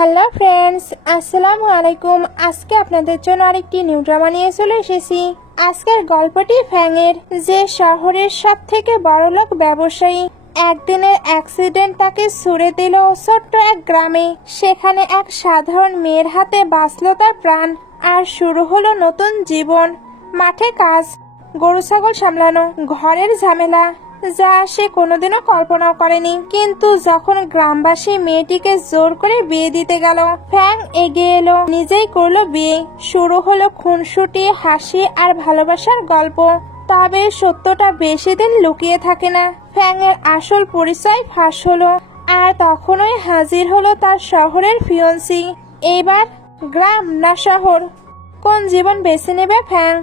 Hello friends, আসসালামু আলাইকুম। আজকে আপনাদের জন্য আরেকটি নিউ ড্রামা নিয়ে চলে এসেছি। আজকের গল্পটি ফ্যাংয়ের, যে শহরের সব থেকে বড়লোক ব্যবসায়ী। একদিনের অ্যাক্সিডেন্ট তাকে ছুড়ে দিল ছোট্ট এক গ্রামে। সেখানে এক সাধারণ মেয়ের হাতে বাঁচল তার প্রাণ, আর শুরু হলো নতুন জীবন। মাঠে কাজ, গরু ছাগল সামলানো, ঘরের ঝামেলা, যা সে কোনোদিনও কল্পনাও করেনি। কিন্তু যখন গ্রামবাসী মেয়েটিকে জোর করে বিয়ে দিতে গেল, ফ্যাং এগিয়ে এলো, নিজেই করলো বিয়ে। শুরু হলো খুনসুটি, হাসি আর ভালোবাসার গল্প। তবে সত্যটা বেশি দিন লুকিয়ে থাকে না। ফ্যাং এর আসল পরিচয় ফাঁস হলো, আর তখনই হাজির হলো তার শহরের ফিয়ন্সি। এবার গ্রাম না শহর, কোন জীবন বেছে নেবে ফ্যাং?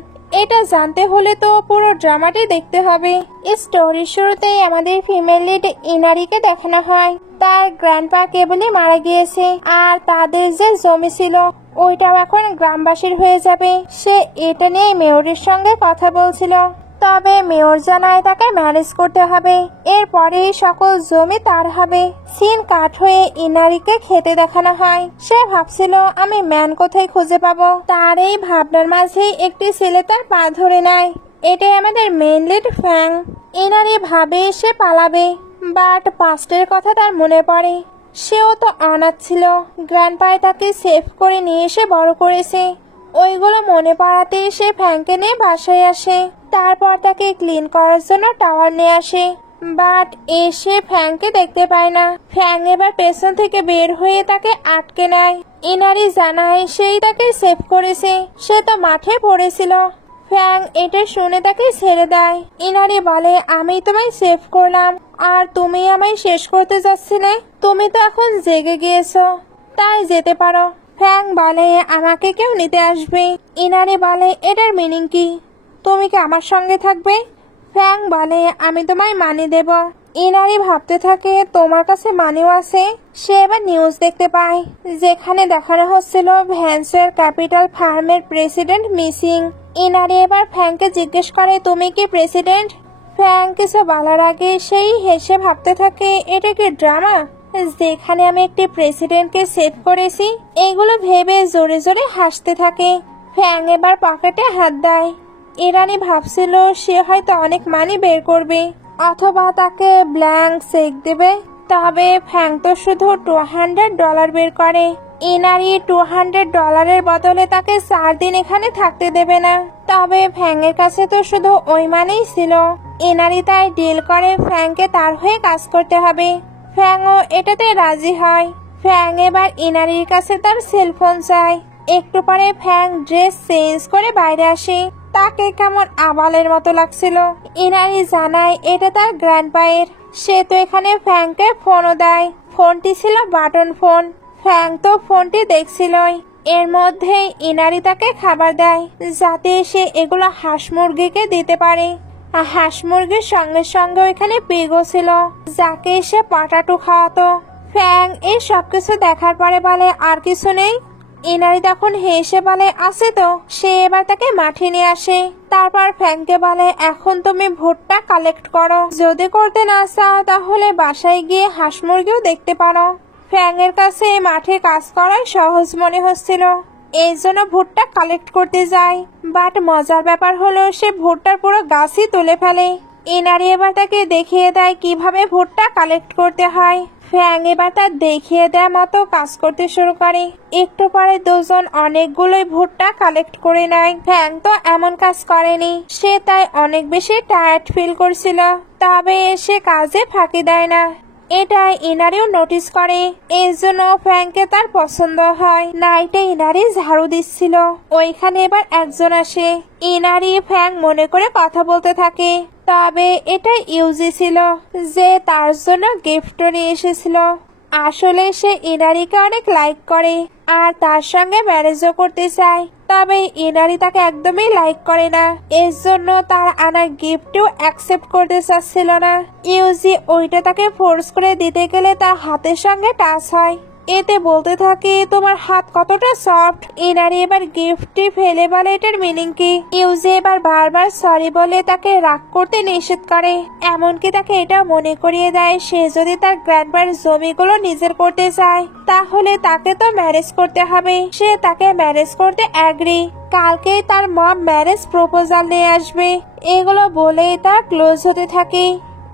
এটা জানতে হলে তো পুরো ড্রামাটি দেখতে হবে। স্টোরির শুরুতেই আমাদের ফিমেল লিড ইনারিকে দেখানো হয়। তার গ্র্যান্ডপা কেবলই মারা গিয়েছে, আর তাদের যে জমি ছিল ওইটাও এখন গ্রামবাসীর হয়ে যাবে। সে এটা নিয়ে মেয়রের সঙ্গে কথা বলছিল। তবে মেয়র জানায় তাকে ম্যানেজ করতে হবে, এরপরেই সকল জমি তার হবে। সিন কাট হয়ে ইনারিকে খেতে দেখানো হয়। সে ভাবছিল আমি ম্যান কোথায় খুঁজে পাবো। তার এই ভাবনার মাঝেই একটি ছেলে তার পা ধরে নেয়। এটাই আমাদের মেইন লিড ফ্যাং। ইনারি ভাবে সে পালাবে, বাট পাস্টের কথা তার মনে পড়ে। সেও তো অনাথ ছিল, গ্র্যান্ডপায় তাকে সেভ করে নিয়ে এসে বড় করেছে। ওইগুলো মনে পড়াতে সে ফ্যাংকে নিয়ে বাসায় আসে। তারপর তাকে ক্লিন করার জন্য টাওয়ার নিয়ে আসে, বাট এসে ফ্যাংকে দেখতে পায় না। ফ্যাং এবার পেছন থেকে বের হয়ে তাকে আটকে নেয়। ইনারি জানায় সেই তাকে সেভ করেছে, সে তো মাঠে পড়েছিল। ফ্যাং এটা শুনে তাকে ছেড়ে দেয়। ইনারি বলে আমি তোমায় সেভ করলাম, আর তুমি আমায় শেষ করতে যাচ্ছিলে। তুমি তো এখন জেগে গিয়েছো, তাই যেতে পারো। ফ্যাং বলে আমাকে কেউ নিতে আসবে। ইনারি বলে এটার মিনিং কি? তুমি কি আমার সঙ্গে থাকবে? ফ্যাং বলে আমি তোমায় মানি দেব। ইনারি ভাবতে থাকে তোমার কাছে মানিও আছে। সে এবার নিউজ দেখতে পায়, যেখানে দেখানো হচ্ছিল ভ্যান্সের ক্যাপিটাল ফার্মের প্রেসিডেন্ট মিসিং। ইনারি এবার ফ্যাংকে জিজ্ঞেস করে তুমি কি প্রেসিডেন্ট? ফ্যাং কিছু বলার আগে সেই হেসে ভাবতে থাকে এটা কি ড্রামা, যেখানে আমি একটি প্রেসিডেন্টকে সেভ করেছি। এগুলো ভেবে জোরে জোরে হাসতে থাকে। ফ্যাং এবার পকেটে হাত দেয়। ইরানি ভাবছিল সে হয়তো অনেক মানি বের করবে, অথবা তাকে ব্ল্যাঙ্ক চেক দেবে। তবে ফ্যাং তো শুধু $200 বের করে। ইনারি $200 বদলে তাকে 4 দিন এখানে থাকতে দেবে না। তবে ফ্যাংয়ের কাছে তো শুধু ওই মানেই ছিল। ইনারি তাই ডিল করে ফ্যাংকে তার হয়ে কাজ করতে হবে। ফ্যাংও এটাতে রাজি হয়। ফ্যাং এবার ইনারির কাছে তার সেলফোন চায়। একটু পরে ফ্যাং ড্রেস চেঞ্জ করে বাইরে আসে। তাকে কেমন আবালের মতো লাগছিল। ইনারি জানায় এটা তার গ্র্যান্ডপায়ের। সে তো এখানে ফ্যাংকে ফোনও দেয়। ফোনটি ছিল বাটন ফোন। ফ্যাং তো ফোনটি দেখছিলই। এর মধ্যে ইনারি তাকে খাবার দেয়, যাতে সে এগুলো হাঁস মুরগিকে দিতে পারে। হাঁস মুরগির সঙ্গে সঙ্গে ওইখানে পিগও ছিল, যাকে সে পটাটো খাওয়াতো। ফ্যাং এই সবকিছু দেখার পরে বলে আর কিছু নেই। ইনারি তখন হেসে বলে আছে তো। সে এবার তাকে মাঠে নিয়ে আসে। তারপর ফ্যাংকে বলে এখন তুমি ভুট্টা কালেক্ট করো, যদি করতে না চাও তাহলে বাসায় গিয়ে হাঁস মুরগিও দেখতে পারো। ফ্যাং এর কাছে মাঠে কাজ করাই সহজ মনে হচ্ছিল, এই জন্য ভুট্টা কালেক্ট করতে যায়। বাট মজার ব্যাপার হলো সে ভুট্টার পুরো গাছই তুলে ফেলে। ইনারি এবার তাকে দেখিয়ে দেয় কিভাবে ভুট্টা কালেক্ট করতে হয়। ফ্যাং এবার তার দেখিয়ে দেওয়ার মতো কাজ করতে শুরু করে। একটু পরে দুজন অনেকগুলোই ভুট্টা কালেক্ট করে নেয়। ফ্যাং তো এমন কাজ করেনি, সে তাই অনেক বেশি টায়ার্ড ফিল করছিল। তবে সে কাজে ফাঁকি দেয় না, এটা ইনারিও নোটিস করে। এই জন্য ফ্যাংকে তার পছন্দ হয়। নাইটে ইনারি ঝাড়ু দিচ্ছিল, ওইখানে এবার একজন আসে। ইনারি ফ্যাং মনে করে কথা বলতে থাকে। তবে এটা ইউজি ছিল, যে তার জন্য গিফট নিয়ে এসেছিল। আসলে সে ইনারিকে অনেক লাইক করে, আর তার সঙ্গে ম্যারেজও করতে চায়। তবে ইনারি তাকে একদমই লাইক করে না, এর জন্য তার আনা গিফটও অ্যাকসেপ্ট করতে চাচ্ছিল না। ইউজি ওইটা তাকে ফোর্স করে দিতে গেলে তার হাতের সঙ্গে টাচ হয়, এতে বলতে থাকে তোমার হাত কতটা সফট। ইনারি এবার গিফটটি ফেলে বলে এটার মিনিং কি। ইউজি এবার বারবার সরি বলে তাকে রাগ করতে নিষেধ করে, এমনকি তাকে এটা মনে করিয়ে দেয় সে যদি তার গ্র্যান্ডবার জমিগুলো নিজের করতে চায় তাহলে তাকে তো ম্যারেজ করতে হবে। সে তাকে ম্যারেজ করতে অ্যাগ্রি। কালকেই তার মম ম্যারেজ প্রপোজাল নিয়ে আসবে। এগুলো বলে তার ক্লোজ হতে থাকে।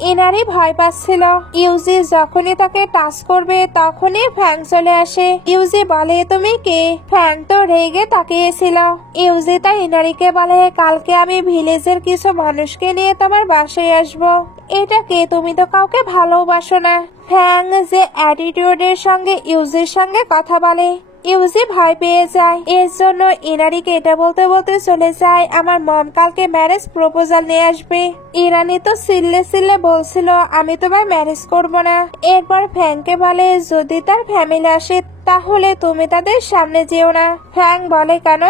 ইনারি ভয় পাচ্ছিল। ইউজি যখনই তাকে টাচ করবে তখনই ফ্যাং চলে আসে। ইউজি বলে তুমি কে? ফ্যাং তো রেগে তাকিয়েছিল। ইউজি তাই ইনারিকে বলে কালকে আমি ভিলেজের কিছু মানুষকে নিয়ে তোমার বাসায় আসবো। এটা কে? তুমি তো কাউকে ভালোবাসো না। ফ্যাং যে অ্যাটিটিউডের সঙ্গে ইউজির সঙ্গে কথা বলে, ইউজি ভয় পেয়ে যায়। এর জন্য ইনারিকে এটা বলতে বলতে চলে যায় আমার মম কালকে ম্যারেজ প্রপোজাল নিয়ে আসবে। ইরানি তো সিল্লে সিল্লে বলছিল আমি তোমায় ম্যারেজ করব না। এরপর ফ্যাংকে বলে যদি তার ফ্যামিলি আসে তাহলে তুমি তাদের সামনে যেও না। ফ্যাং বলে কেন?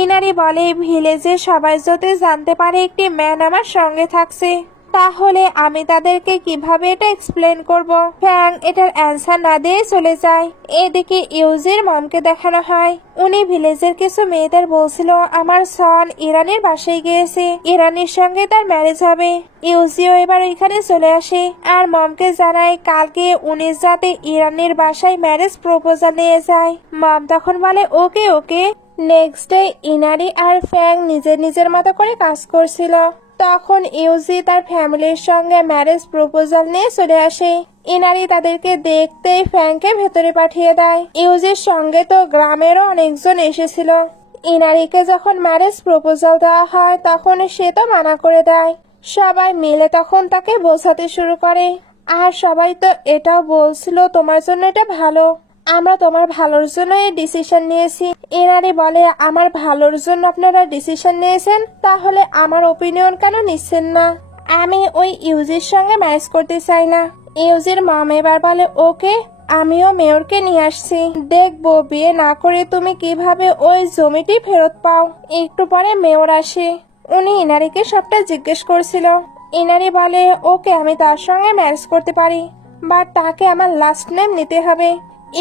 ইনারি বলে ভিলেজে সবাই যদি জানতে পারে একটি ম্যান আমার সঙ্গে থাকছে তাহলে আমি তাদেরকে কিভাবে এটা এক্সপ্লেন করব। ফ্যাং এটার অ্যান্সার না দিয়ে চলে যায়। এদিকে ইউজির মমকে দেখানো হয় উনি ভিলেজের কিছু মেয়েদের বলছিল আমার সন ইরানের বাসায় গিয়েছে, ইরানের সঙ্গে তার ম্যারেজ হবে। ইউজিও এবার ওইখানে চলে আসে আর মমকে জানায় কালকে উনি যাতে ইরানের বাসায় ম্যারেজ প্রপোজাল নিয়ে যায়। মম তখন বলে ওকে ওকে। নেক্সট ডে ইনারি আর ফ্যাং নিজের নিজের মতো করে কাজ করছিল। তখন ইউজি তার ফ্যামিলির সঙ্গে ম্যারেজ প্রপোজাল নিয়ে চলে আসে। ইনারি তাদেরকে দেখতেই ফ্যাংকে ভেতরে পাঠিয়ে দেয়। ইউজির সঙ্গে তো গ্রামেরও অনেকজন এসেছিল। ইনারিকে যখন ম্যারেজ প্রপোজাল দেওয়া হয় তখন সে তো মানা করে দেয়। সবাই মিলে তখন তাকে বোঝাতে শুরু করে আর সবাই তো এটাও বলছিল তোমার জন্য এটা ভালো, আমরা তোমার ভালোর জন্য এই ডিসিশন নিয়েছি। ইনারি বলে আমার ভালোর জন্য আপনারা ডিসিশন নিয়েছেন তাহলে আমার ওপিনিয়ন কেন নিচ্ছেন না? আমি ওই ইউজির সঙ্গে ম্যাচ করতে চাই না। ইউজির মম এবার বলে ওকে আমিও মেয়রকে নিয়ে আসছি, দেখবো বিয়ে না করে তুমি কিভাবে ওই জমিটি ফেরত পাও। একটু পরে মেয়র আসে। উনি ইনারিকে সবটা জিজ্ঞেস করছিল। ইনারি বলে ওকে আমি তার সঙ্গে ম্যারেজ করতে পারি বাট তাকে আমার লাস্ট নেম নিতে হবে।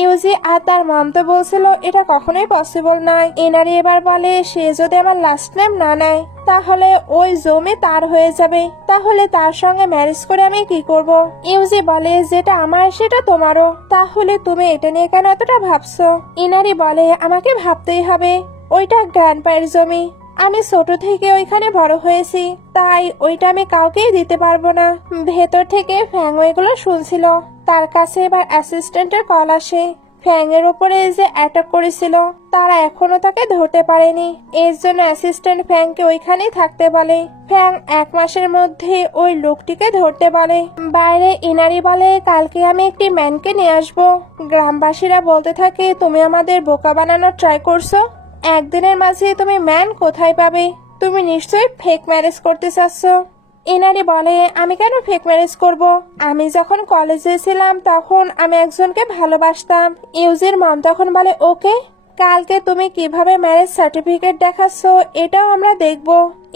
ইউজি আর তার মম তো বলছিল এটা কখনোই পসিবল নয়। ইনারি এবার বলে সে যদি আমার লাস্ট নেম না নেয় তাহলে ওই জমি তার হয়ে যাবে, তাহলে তার সঙ্গে ম্যারেজ করে আমি কি করব? ইউজি বলে যেটা আমার সেটা তোমারও, তাহলে তুমি এটা নিয়ে কেন এতটা ভাবছো? ইনারি বলে আমাকে ভাবতেই হবে, ওইটা গ্র্যান্ডপায়ের জমি, আমি ছোট থেকে ওইখানে বড় হয়েছি, তাই ওইটা আমি কাউকেই দিতে পারবো না। ভেতর থেকে ফ্যাং এগুলো শুনছিল। তার কাছে এবার অ্যাসিস্ট্যান্টের কল আসে। ফ্যাং এর উপরে যে অ্যাটাক করেছিল তারা এখনো তাকে ধরতে পারেনি। এর জন্য অ্যাসিস্ট্যান্ট ফ্যাংকে ওইখানেই থাকতে বলে। ফ্যাং 1 মাসের মধ্যে ওই লোকটিকে ধরতে বলে। বাইরে ইনারি বলে কালকে আমি একটি ম্যানকে নিয়ে আসবো। গ্রামবাসীরা বলতে থাকে তুমি আমাদের বোকা বানানোর ট্রাই করছো, একদিনের মাঝে তুমি ম্যান কোথায় পাবে? তুমি নিশ্চয়ই ফেক ম্যারেজ করতে চাচ্ছ। ইনারি বলে আমি কেন ফেক ম্যারেজ করব? আমি যখন কলেজে ছিলাম তখন আমি একজনকে ভালোবাসতাম। ইউজির মম তখন বলে ওকে কালকে তুমি কিভাবে ম্যারেজ সার্টিফিকেট দেখাচ্ছ এটাও আমরা দেখব।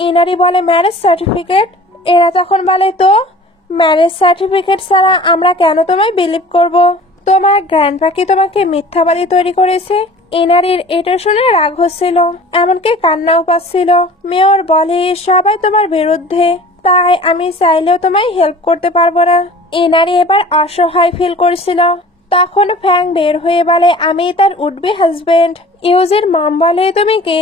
ইনারি বলে ম্যারেজ সার্টিফিকেট? এরা তখন বলে তো ম্যারেজ সার্টিফিকেট ছাড়া আমরা কেন তোমায় বিলিভ করব? তোমার গ্র্যান্ডপা কি তোমাকে মিথ্যাবাদী তৈরি করেছে? ইনারির এটা শুনে রাগ হচ্ছিল, এমনকি কান্নাও পাচ্ছিল। মেয়র বলে সবাই তোমার বিরুদ্ধে, তাই আমি চাইলেও তোমায় হেল্প করতে পারবো না। ইনারি এবার অসহায় ফিল করছিল। তখন ফ্যাং বের হয়ে বলে আমি তার উডবি হাজবেন্ড। ইউজির মম বলে তুমি কে?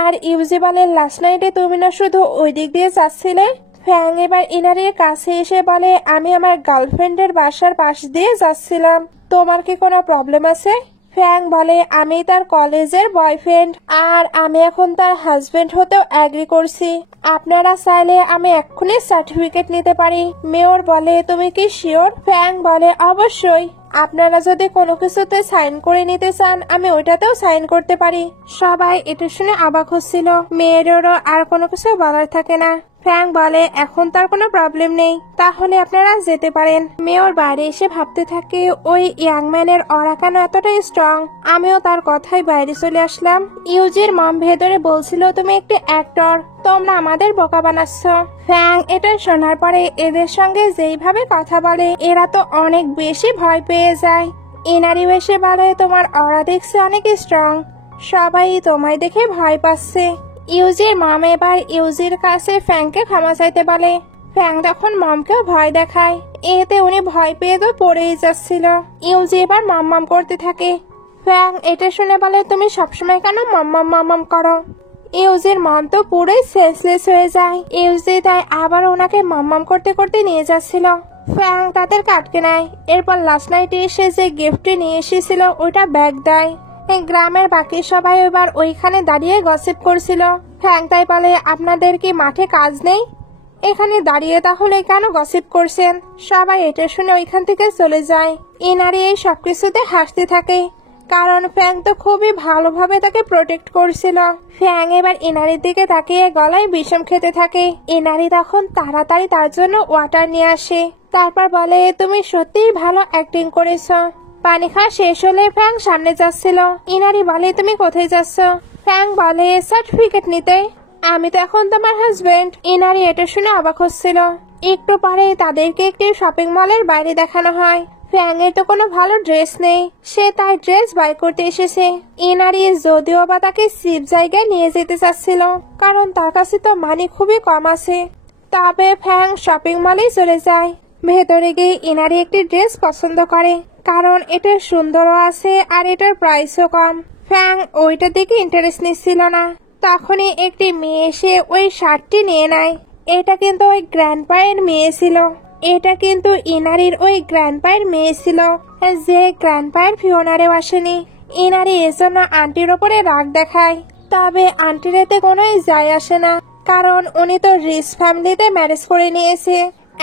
আর ইউজি বলে লাস্ট নাইটে তুমি না শুধু ওই দিক দিয়ে যাচ্ছিলে? ফ্যাং এবার ইনারির কাছে এসে বলে আমি আমার গার্লফ্রেন্ডের বাসার পাশ দিয়ে যাচ্ছিলাম, তোমার কি কোনো প্রবলেম আছে? ফ্যাং বলে আমি তার কলেজের বয়ফ্রেন্ড আর আমি এখন তার হাজবেন্ড হতেও এগ্রি করছি, আপনারা চাইলে আমি এক্ষুনি সার্টিফিকেট নিতে পারি। মেয়র বলে তুমি কি শিওর? ফ্যাং বলে অবশ্যই, আপনারা যদি কোনো কিছুতে সাইন করে নিতে চান আমি ওইটাতেও সাইন করতে পারি। সবাই এটা শুনে অবাক হচ্ছিল। মেয়রেরও আর কোনো কিছু বলার থাকে না। ফ্যাং বলে এখন তার কোনো প্রবলেম নেই, তাহলে আপনারা যেতে পারেন। মেয়র বাইরে এসে ভাবতে থাকে ওই ইয়াংম্যানের অরা কেন এতটা স্ট্রং। আমিও তার কথাই বাইরে চলে আসলাম। ইউজির মম ভেতরে বলছিল তুমি একটি অ্যাক্টর, তোমরা আমাদের বোকা বানাচ্ছ। ফ্যাং এটা শোনার পরে এদের সঙ্গে যেইভাবে কথা বলে এরা তো অনেক বেশি ভয় পেয়ে যায়। ইনারি এসে বলে, তোমার অরা দেখছে অনেক স্ট্রং, সবাই তোমায় দেখে ভয় পাচ্ছে। ইউজির মম এবার ইউজির কাছে ফ্যাংকে ক্ষমা চাইতে বলে। ফ্যাং তখন মমকেও ভয় দেখায়, এতে উনি ভয় পেয়ে তো পড়েই যাচ্ছিল। ইউজি এবার মাম করতে থাকে। ফ্যাং এটা শুনে বলে, তুমি সবসময় কেন মাম করো? ইউজির মন তো পুরোই সেন্সলেস হয়ে যায়। ইউজি তাই আবার ওনাকে মাম করতে করতে নিয়ে যাচ্ছিল। ফ্যাং তাদের কাটকে নেয়। এরপর লাস্ট নাইটে এসে যে গিফটটি নিয়ে এসেছিল ওটা ব্যাগ দেয়। গ্রামের বাকি সবাই এবার ওইখানে দাঁড়িয়ে গসিপ করছিল। ফ্যাং তাই বলে, আপনাদের কি মাঠে কাজ নেই? এখানে দাঁড়িয়ে তাহলে কেন গসিপ করছেন? সবাই এটা শুনে ওইখান থেকে চলে যায়। ইনারি এই সবকিছুতে হাসতে থাকে, কারণ ফ্যাং তো খুবই ভালোভাবে তাকে প্রোটেক্ট করছিল। ফ্যাং এবার ইনারির দিকে তাকিয়ে গলায় বিষম খেতে থাকে। ইনারি তখন তাড়াতাড়ি তার জন্য ওয়াটার নিয়ে আসে। তারপর বলে, তুমি সত্যিই ভালো অ্যাক্টিং করেছ। পানি খাওয়া শেষ হলে ফ্যাং সামনে যাচ্ছিল। ইনারি বলে, তুমি কোথায় যাচ্ছ? ফ্যাং বলে, সার্টিফিকেট নিতে। আমি তো এখন তোমার হাজবেন্ড। ইনারি এটা শুনে অবাক হচ্ছিল। একটু পরে তাদেরকে একটি শপিং মলের বাইরে দেখানো হয়। ফ্যাং এর তো কোনো ভালো ড্রেস নেই, সে তার ড্রেস বাই করতে এসেছে। ইনারি যদিও বা তাকে সেফ জায়গায় নিয়ে যেতে চাচ্ছিল, কারণ তার কাছে তো মানি খুবই কম আছে। তবে ফ্যাং শপিং মলেই চলে যায়। ভেতরে গিয়ে ইনারি একটি ড্রেস পছন্দ করে, কারণ এটা সুন্দরও আছে আর এটার প্রাইসও কম। ফ্যাং ওইটার দিকে ইন্টারেস্ট নিচ্ছিল না। তখনই একটি মেয়ে এসে ওই শার্টটি নিয়ে নেয়। এটা কিন্তু ওই গ্র্যান্ডপায়ের মেয়ে ছিল। এটা কিন্তু ইনারির ওই গ্র্যান্ডপায়ের মেয়ে ছিল, যে গ্র্যান্ডপায়ের ফিওনারেও আসেনি। ইনারি এজন্য আন্টির ওপরে রাগ দেখায়। তবে আন্টির এতে কোনো যায় আসে না, কারণ উনি তো রিচ ফ্যামিলিতে ম্যারেজ করে নিয়েছে।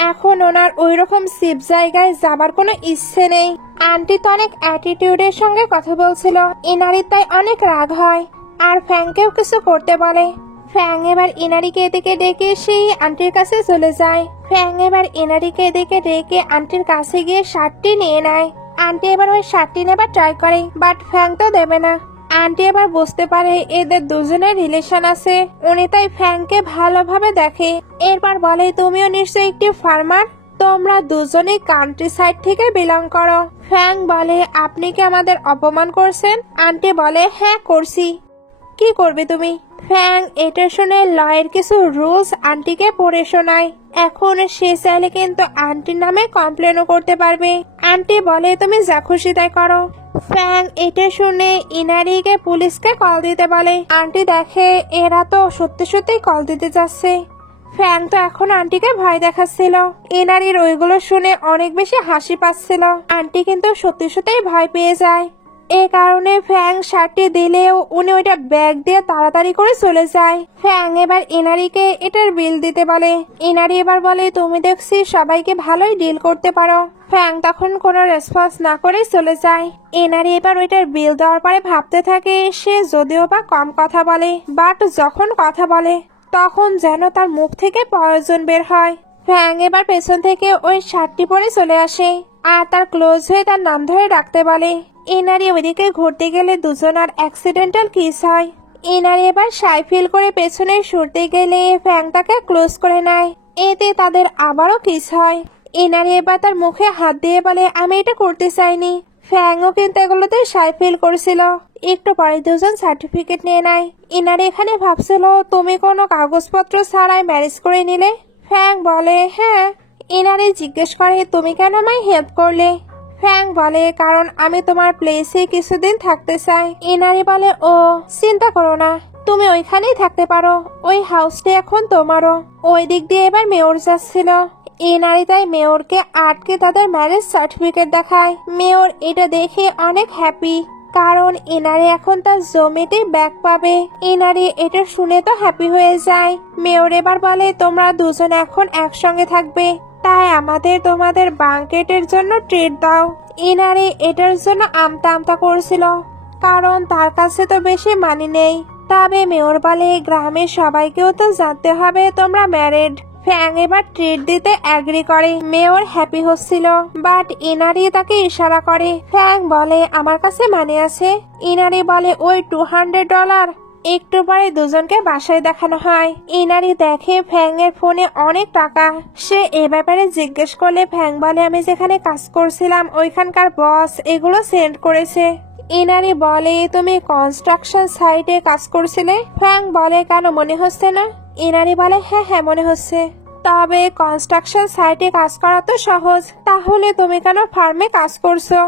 এখন ওনার ওই রকম সেফ জায়গায় যাবার কোনো ইচ্ছে নেই। আন্টি তো অনেক অ্যাটিটিউডের সঙ্গে কথা বলছিল। ইনারির তাই অনেক রাগ হয় আর ফ্যাংকেও কিছু করতে বলে। ফ্যাং এবার ইনারিকে এদিকে ডেকে সেই আন্টির কাছে চলে যায়। ফ্যাং এবার ইনারিকে এদিকে ডেকে আন্টির কাছে গিয়ে শার্টটি নিয়ে নেয়। আন্টি এবার ওই শার্টটি নেবার ট্রাই করে, বাট ফ্যাং তো দেবে না। আন্টি এবার বুঝতে পারে এদের দুজনের রিলেশন আছে। উনি তাই ফ্যাংকে ভালোভাবে দেখে। এরপর বলে, তুমিও নিশ্চয়ই একটি ফার্মার, তোমরা দুজনেই কান্ট্রি সাইড থেকে বিলং করো। ফ্যাং বলে, আপনি কি আমাদের অপমান করছেন? আন্টি বলে, হ্যাঁ করছি। কি করবে তুমি? ফ্যাং এটা শুনে লয়ের কিছু রুলস আন্টিকে পড়ে শোনায়। এখন সে চাইলে কিন্তু আন্টির নামে কমপ্লেনও করতে পারবে। আন্টি বলে, তুমি যা খুশি তাই করো। ফ্যাং এটা শুনে ইনারিকে পুলিশকে কল দিতে বলে। আন্টি দেখে এরা তো সত্যি সত্যি কল দিতে যাচ্ছে। ফ্যাং তো এখন আন্টিকে ভয় দেখাচ্ছিল। ইনারির ওইগুলো শুনে অনেক বেশি হাসি পাচ্ছিল। আন্টি কিন্তু সত্যি সত্যি ভয় পেয়ে যায়। এ কারণে ফ্যাং শার্টটি দিলেও উনি ওইটা ব্যাগ দিয়ে তাড়াতাড়ি করে চলে যায়। ফ্যাং এবার ইনারিকে এটার বিল দিতে বলে। ইনারি এবার বলে, তুমি দেখছি সবাইকে ভালোই ডিল করতে পারো। ফ্যাং তখন কোনো রেসপন্স না করে চলে যায়। ইনারি এবার ওইটার বিল দেওয়ার পরে ভাবতে থাকে, সে যদিও বা কম কথা বলে, বাট যখন কথা বলে তখন যেন তার মুখ থেকে পয়জন বের হয়। ফ্যাং এবার পেছন থেকে ওই শার্টটি পরে চলে আসে আর তার ক্লোজ হয়ে তার নাম ধরে ডাকতে বলে। ইনারি ওইদিকে ঘুরতে গেলে দুজনার অ্যাক্সিডেন্টাল কিস হয়। ইনারি এবার সাই ফিল করে পেছনে সরতে গেলে ফ্যাং তাকে ক্লোজ করে নেয়। এতে তাদের আবারও কিস হয়। ইনারি এবার তার মুখে হাত দিয়ে বলে, আমি এটা করতে চাইনি। ফ্যাংও কিন্তু এগুলোতে সাই ফিল করেছিল। একটু পরে দুজন সার্টিফিকেট নিয়ে নেয়। ইনারি এখানে ভাবছিল, তুমি কোনো কাগজপত্র ছাড়াই ম্যারেজ করে নিলে? ফ্যাং বলে, হ্যাঁ। ইনারি জিজ্ঞেস করে, তুমি কেন আমায় হেল্প করলে? ফ্যাং বলে, কারণ আমি তোমার প্লেসে কিছুদিন থাকতে চাই। ইনারি বলে, ও চিন্তা করো না, তুমি ওইখানেই থাকতে পারো। ওই হাউসটি এখন তোমারও। ওই দিক দিয়ে এবার মেয়র যাচ্ছিল। ইনারি তাই মেয়রকে আটকে তাদের ম্যারেজ সার্টিফিকেট দেখায়। মেয়র এটা দেখে অনেক হ্যাপি, কারণ ইনারি এখন তার জমিতে ব্যাগ পাবে। ইনারি এটা শুনে তো হ্যাপি হয়ে যায়। মেয়র এবার বলে, তোমরা দুজন এখন একসঙ্গে থাকবে, তাই আমাদের তোমাদের বাঙ্কেটের জন্য ট্রিট দাও। ইনারি এটার জন্য আমতা আমতা করছিল, কারণ তার কাছে তো বেশি মানি নেই। তবে মেয়র বলে, গ্রামের সবাইকেও তো জানতে হবে তোমরা ম্যারিড। ফ্যাং এবার ট্রিট দিতে এগ্রি করে। মেয়র হ্যাপি হচ্ছিল, বাট ইনারি তাকে ইশারা করে। ফ্যাং বলে, আমার কাছে মানি আছে। ইনারি বলে, ওই $200 একটু পরে দুজনকে বাসায় দেখানো হয়। ইনারি দেখে ফ্যাং এর ফোনে অনেক টাকা। সে এ ব্যাপারে জিজ্ঞেস করলে ফ্যাং বলে আমি যেখানে কাজ করছিলাম ওইখানকার বস এগুলো সেন্ড করেছে। ইনারি বলে তুমি কনস্ট্রাকশন সাইটে কাজ করছিলে? ফ্যাং বলে কেন মনে হচ্ছে না? ইনারি বলে হ্যাঁ হ্যাঁ মনে হচ্ছে। তবে কনস্ট্রাকশন সাইটে কাজ করা তো সহজ, তাহলে তুমি কেন ফার্মে কাজ করছো?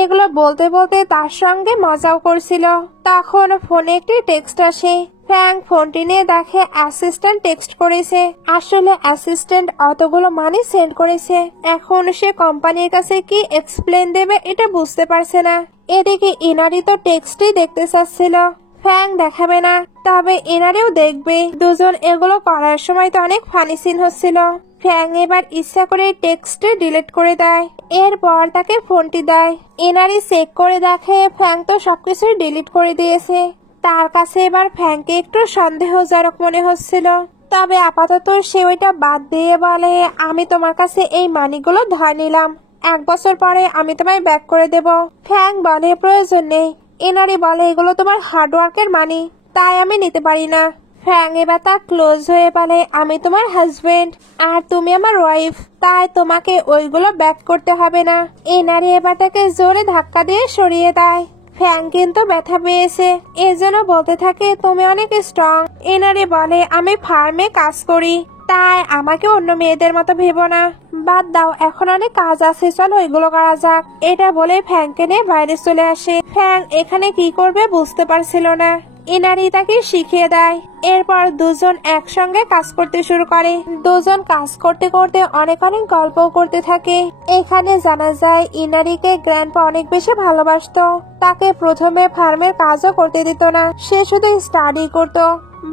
এগুলো বলতে বলতে তার সঙ্গে মজাও করছিল। তখন ফোনে একটি টেক্সট আসে। ফ্যাং ফোনটি নিয়ে দেখে অ্যাসিস্ট্যান্ট টেক্সট করেছে। আসলে অ্যাসিস্ট্যান্ট অতগুলো মানি সেন্ড করেছে। এখন সে কোম্পানির কাছে কি এক্সপ্লেন দেবে এটা বুঝতে পারছে না। এদিকে ইনারি তো টেক্সটই দেখতে চাচ্ছিল। ফ্যাং দেখাবে না, তবে এনারেও দেখবে। দুজন এগুলো করার সময় তো অনেক ফানি সিন হচ্ছিল। ফ্যাং এবার ইচ্ছা করে টেক্সট ডিলিট করে দেয়। এরপর তাকে ফোনটি দেয়। এনারি চেক করে দেখে ফ্যাং তো সবকিছুই ডিলিট করে দিয়েছে। তার কাছে এবার ফ্যাংকে একটু সন্দেহজনক মনে হচ্ছিল। তবে আপাতত সে ওইটা বাদ দিয়ে বলে আমি তোমার কাছে এই মানিগুলো ধার নিলাম, 1 বছর পরে আমি তোমায় ব্যাক করে দেব। ফ্যাং বলে প্রয়োজন নেই। এনারি বলে এগুলো তোমার হার্ডওয়ার্কের মানি, তাই আমি নিতে পারি না। ফ্যাং এবার তার ক্লোজ হয়ে বলে আমি তোমার হাজবেন্ড আর তুমি আমার ওয়াইফ, তাই তোমাকে ওইগুলো ব্যাক করতে হবে না। এনারি এবার তাকে জোরে ধাক্কা দিয়ে সরিয়ে দেয়। ফ্যাং কিন্তু ব্যথা পেয়েছে, এজন্য বলতে থাকে তুমি অনেক স্ট্রং। এনারি বলে আমি ফার্মে কাজ করি, তাই আমাকে অন্য মেয়েদের মতো ভেবো না। বাদ দাও, এখন অনেক কাজ আছে, চলো এগুলো করা যাক। এটা বলে ফ্যাংকে নিয়ে বাইরে চলে আসে। ফ্যাং এখানে কি করবে বুঝতে পারছিল না। ইনারি তাকে শিখিয়ে দেয়। এরপর দুজন একসঙ্গে কাজ করতে শুরু করে। দুজন কাজ করতে করতে অনেক অনেক গল্পও করতে থাকে। এখানে জানা যায় ইনারিকে গ্র্যান্ডপা অনেক বেশি ভালোবাসতো। তাকে প্রথমে ফার্মের কাজও করতে দিত না, সে শুধু স্টাডি করতো।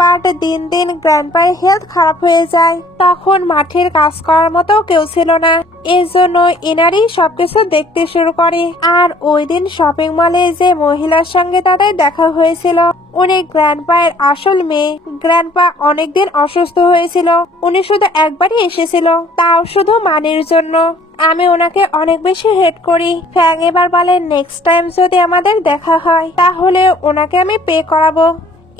বাট দিন দিন গ্র্যান্ডপার হেলথ খারাপ হয়ে যায়। তখন মাঠের কাজ করার মতো কেউ ছিল না, এজন্য ইনারি সবকিছু দেখতে শুরু করে। আর ওই দিন শপিং মলে যে মহিলার সঙ্গে তাদের দেখা হয়েছিল উনি গ্র্যান্ডপায়ের আসল মেয়ে। গ্র্যান্ডপা অনেকদিন অসুস্থ হয়েছিল, উনি শুধু একবারই এসেছিল, তাও শুধু মানির জন্য। আমি ওনাকে অনেক বেশি হেট করি। ফ্যাং এবার বলে নেক্সট টাইম যদি আমাদের দেখা হয় তাহলে ওনাকে আমি পে করাবো।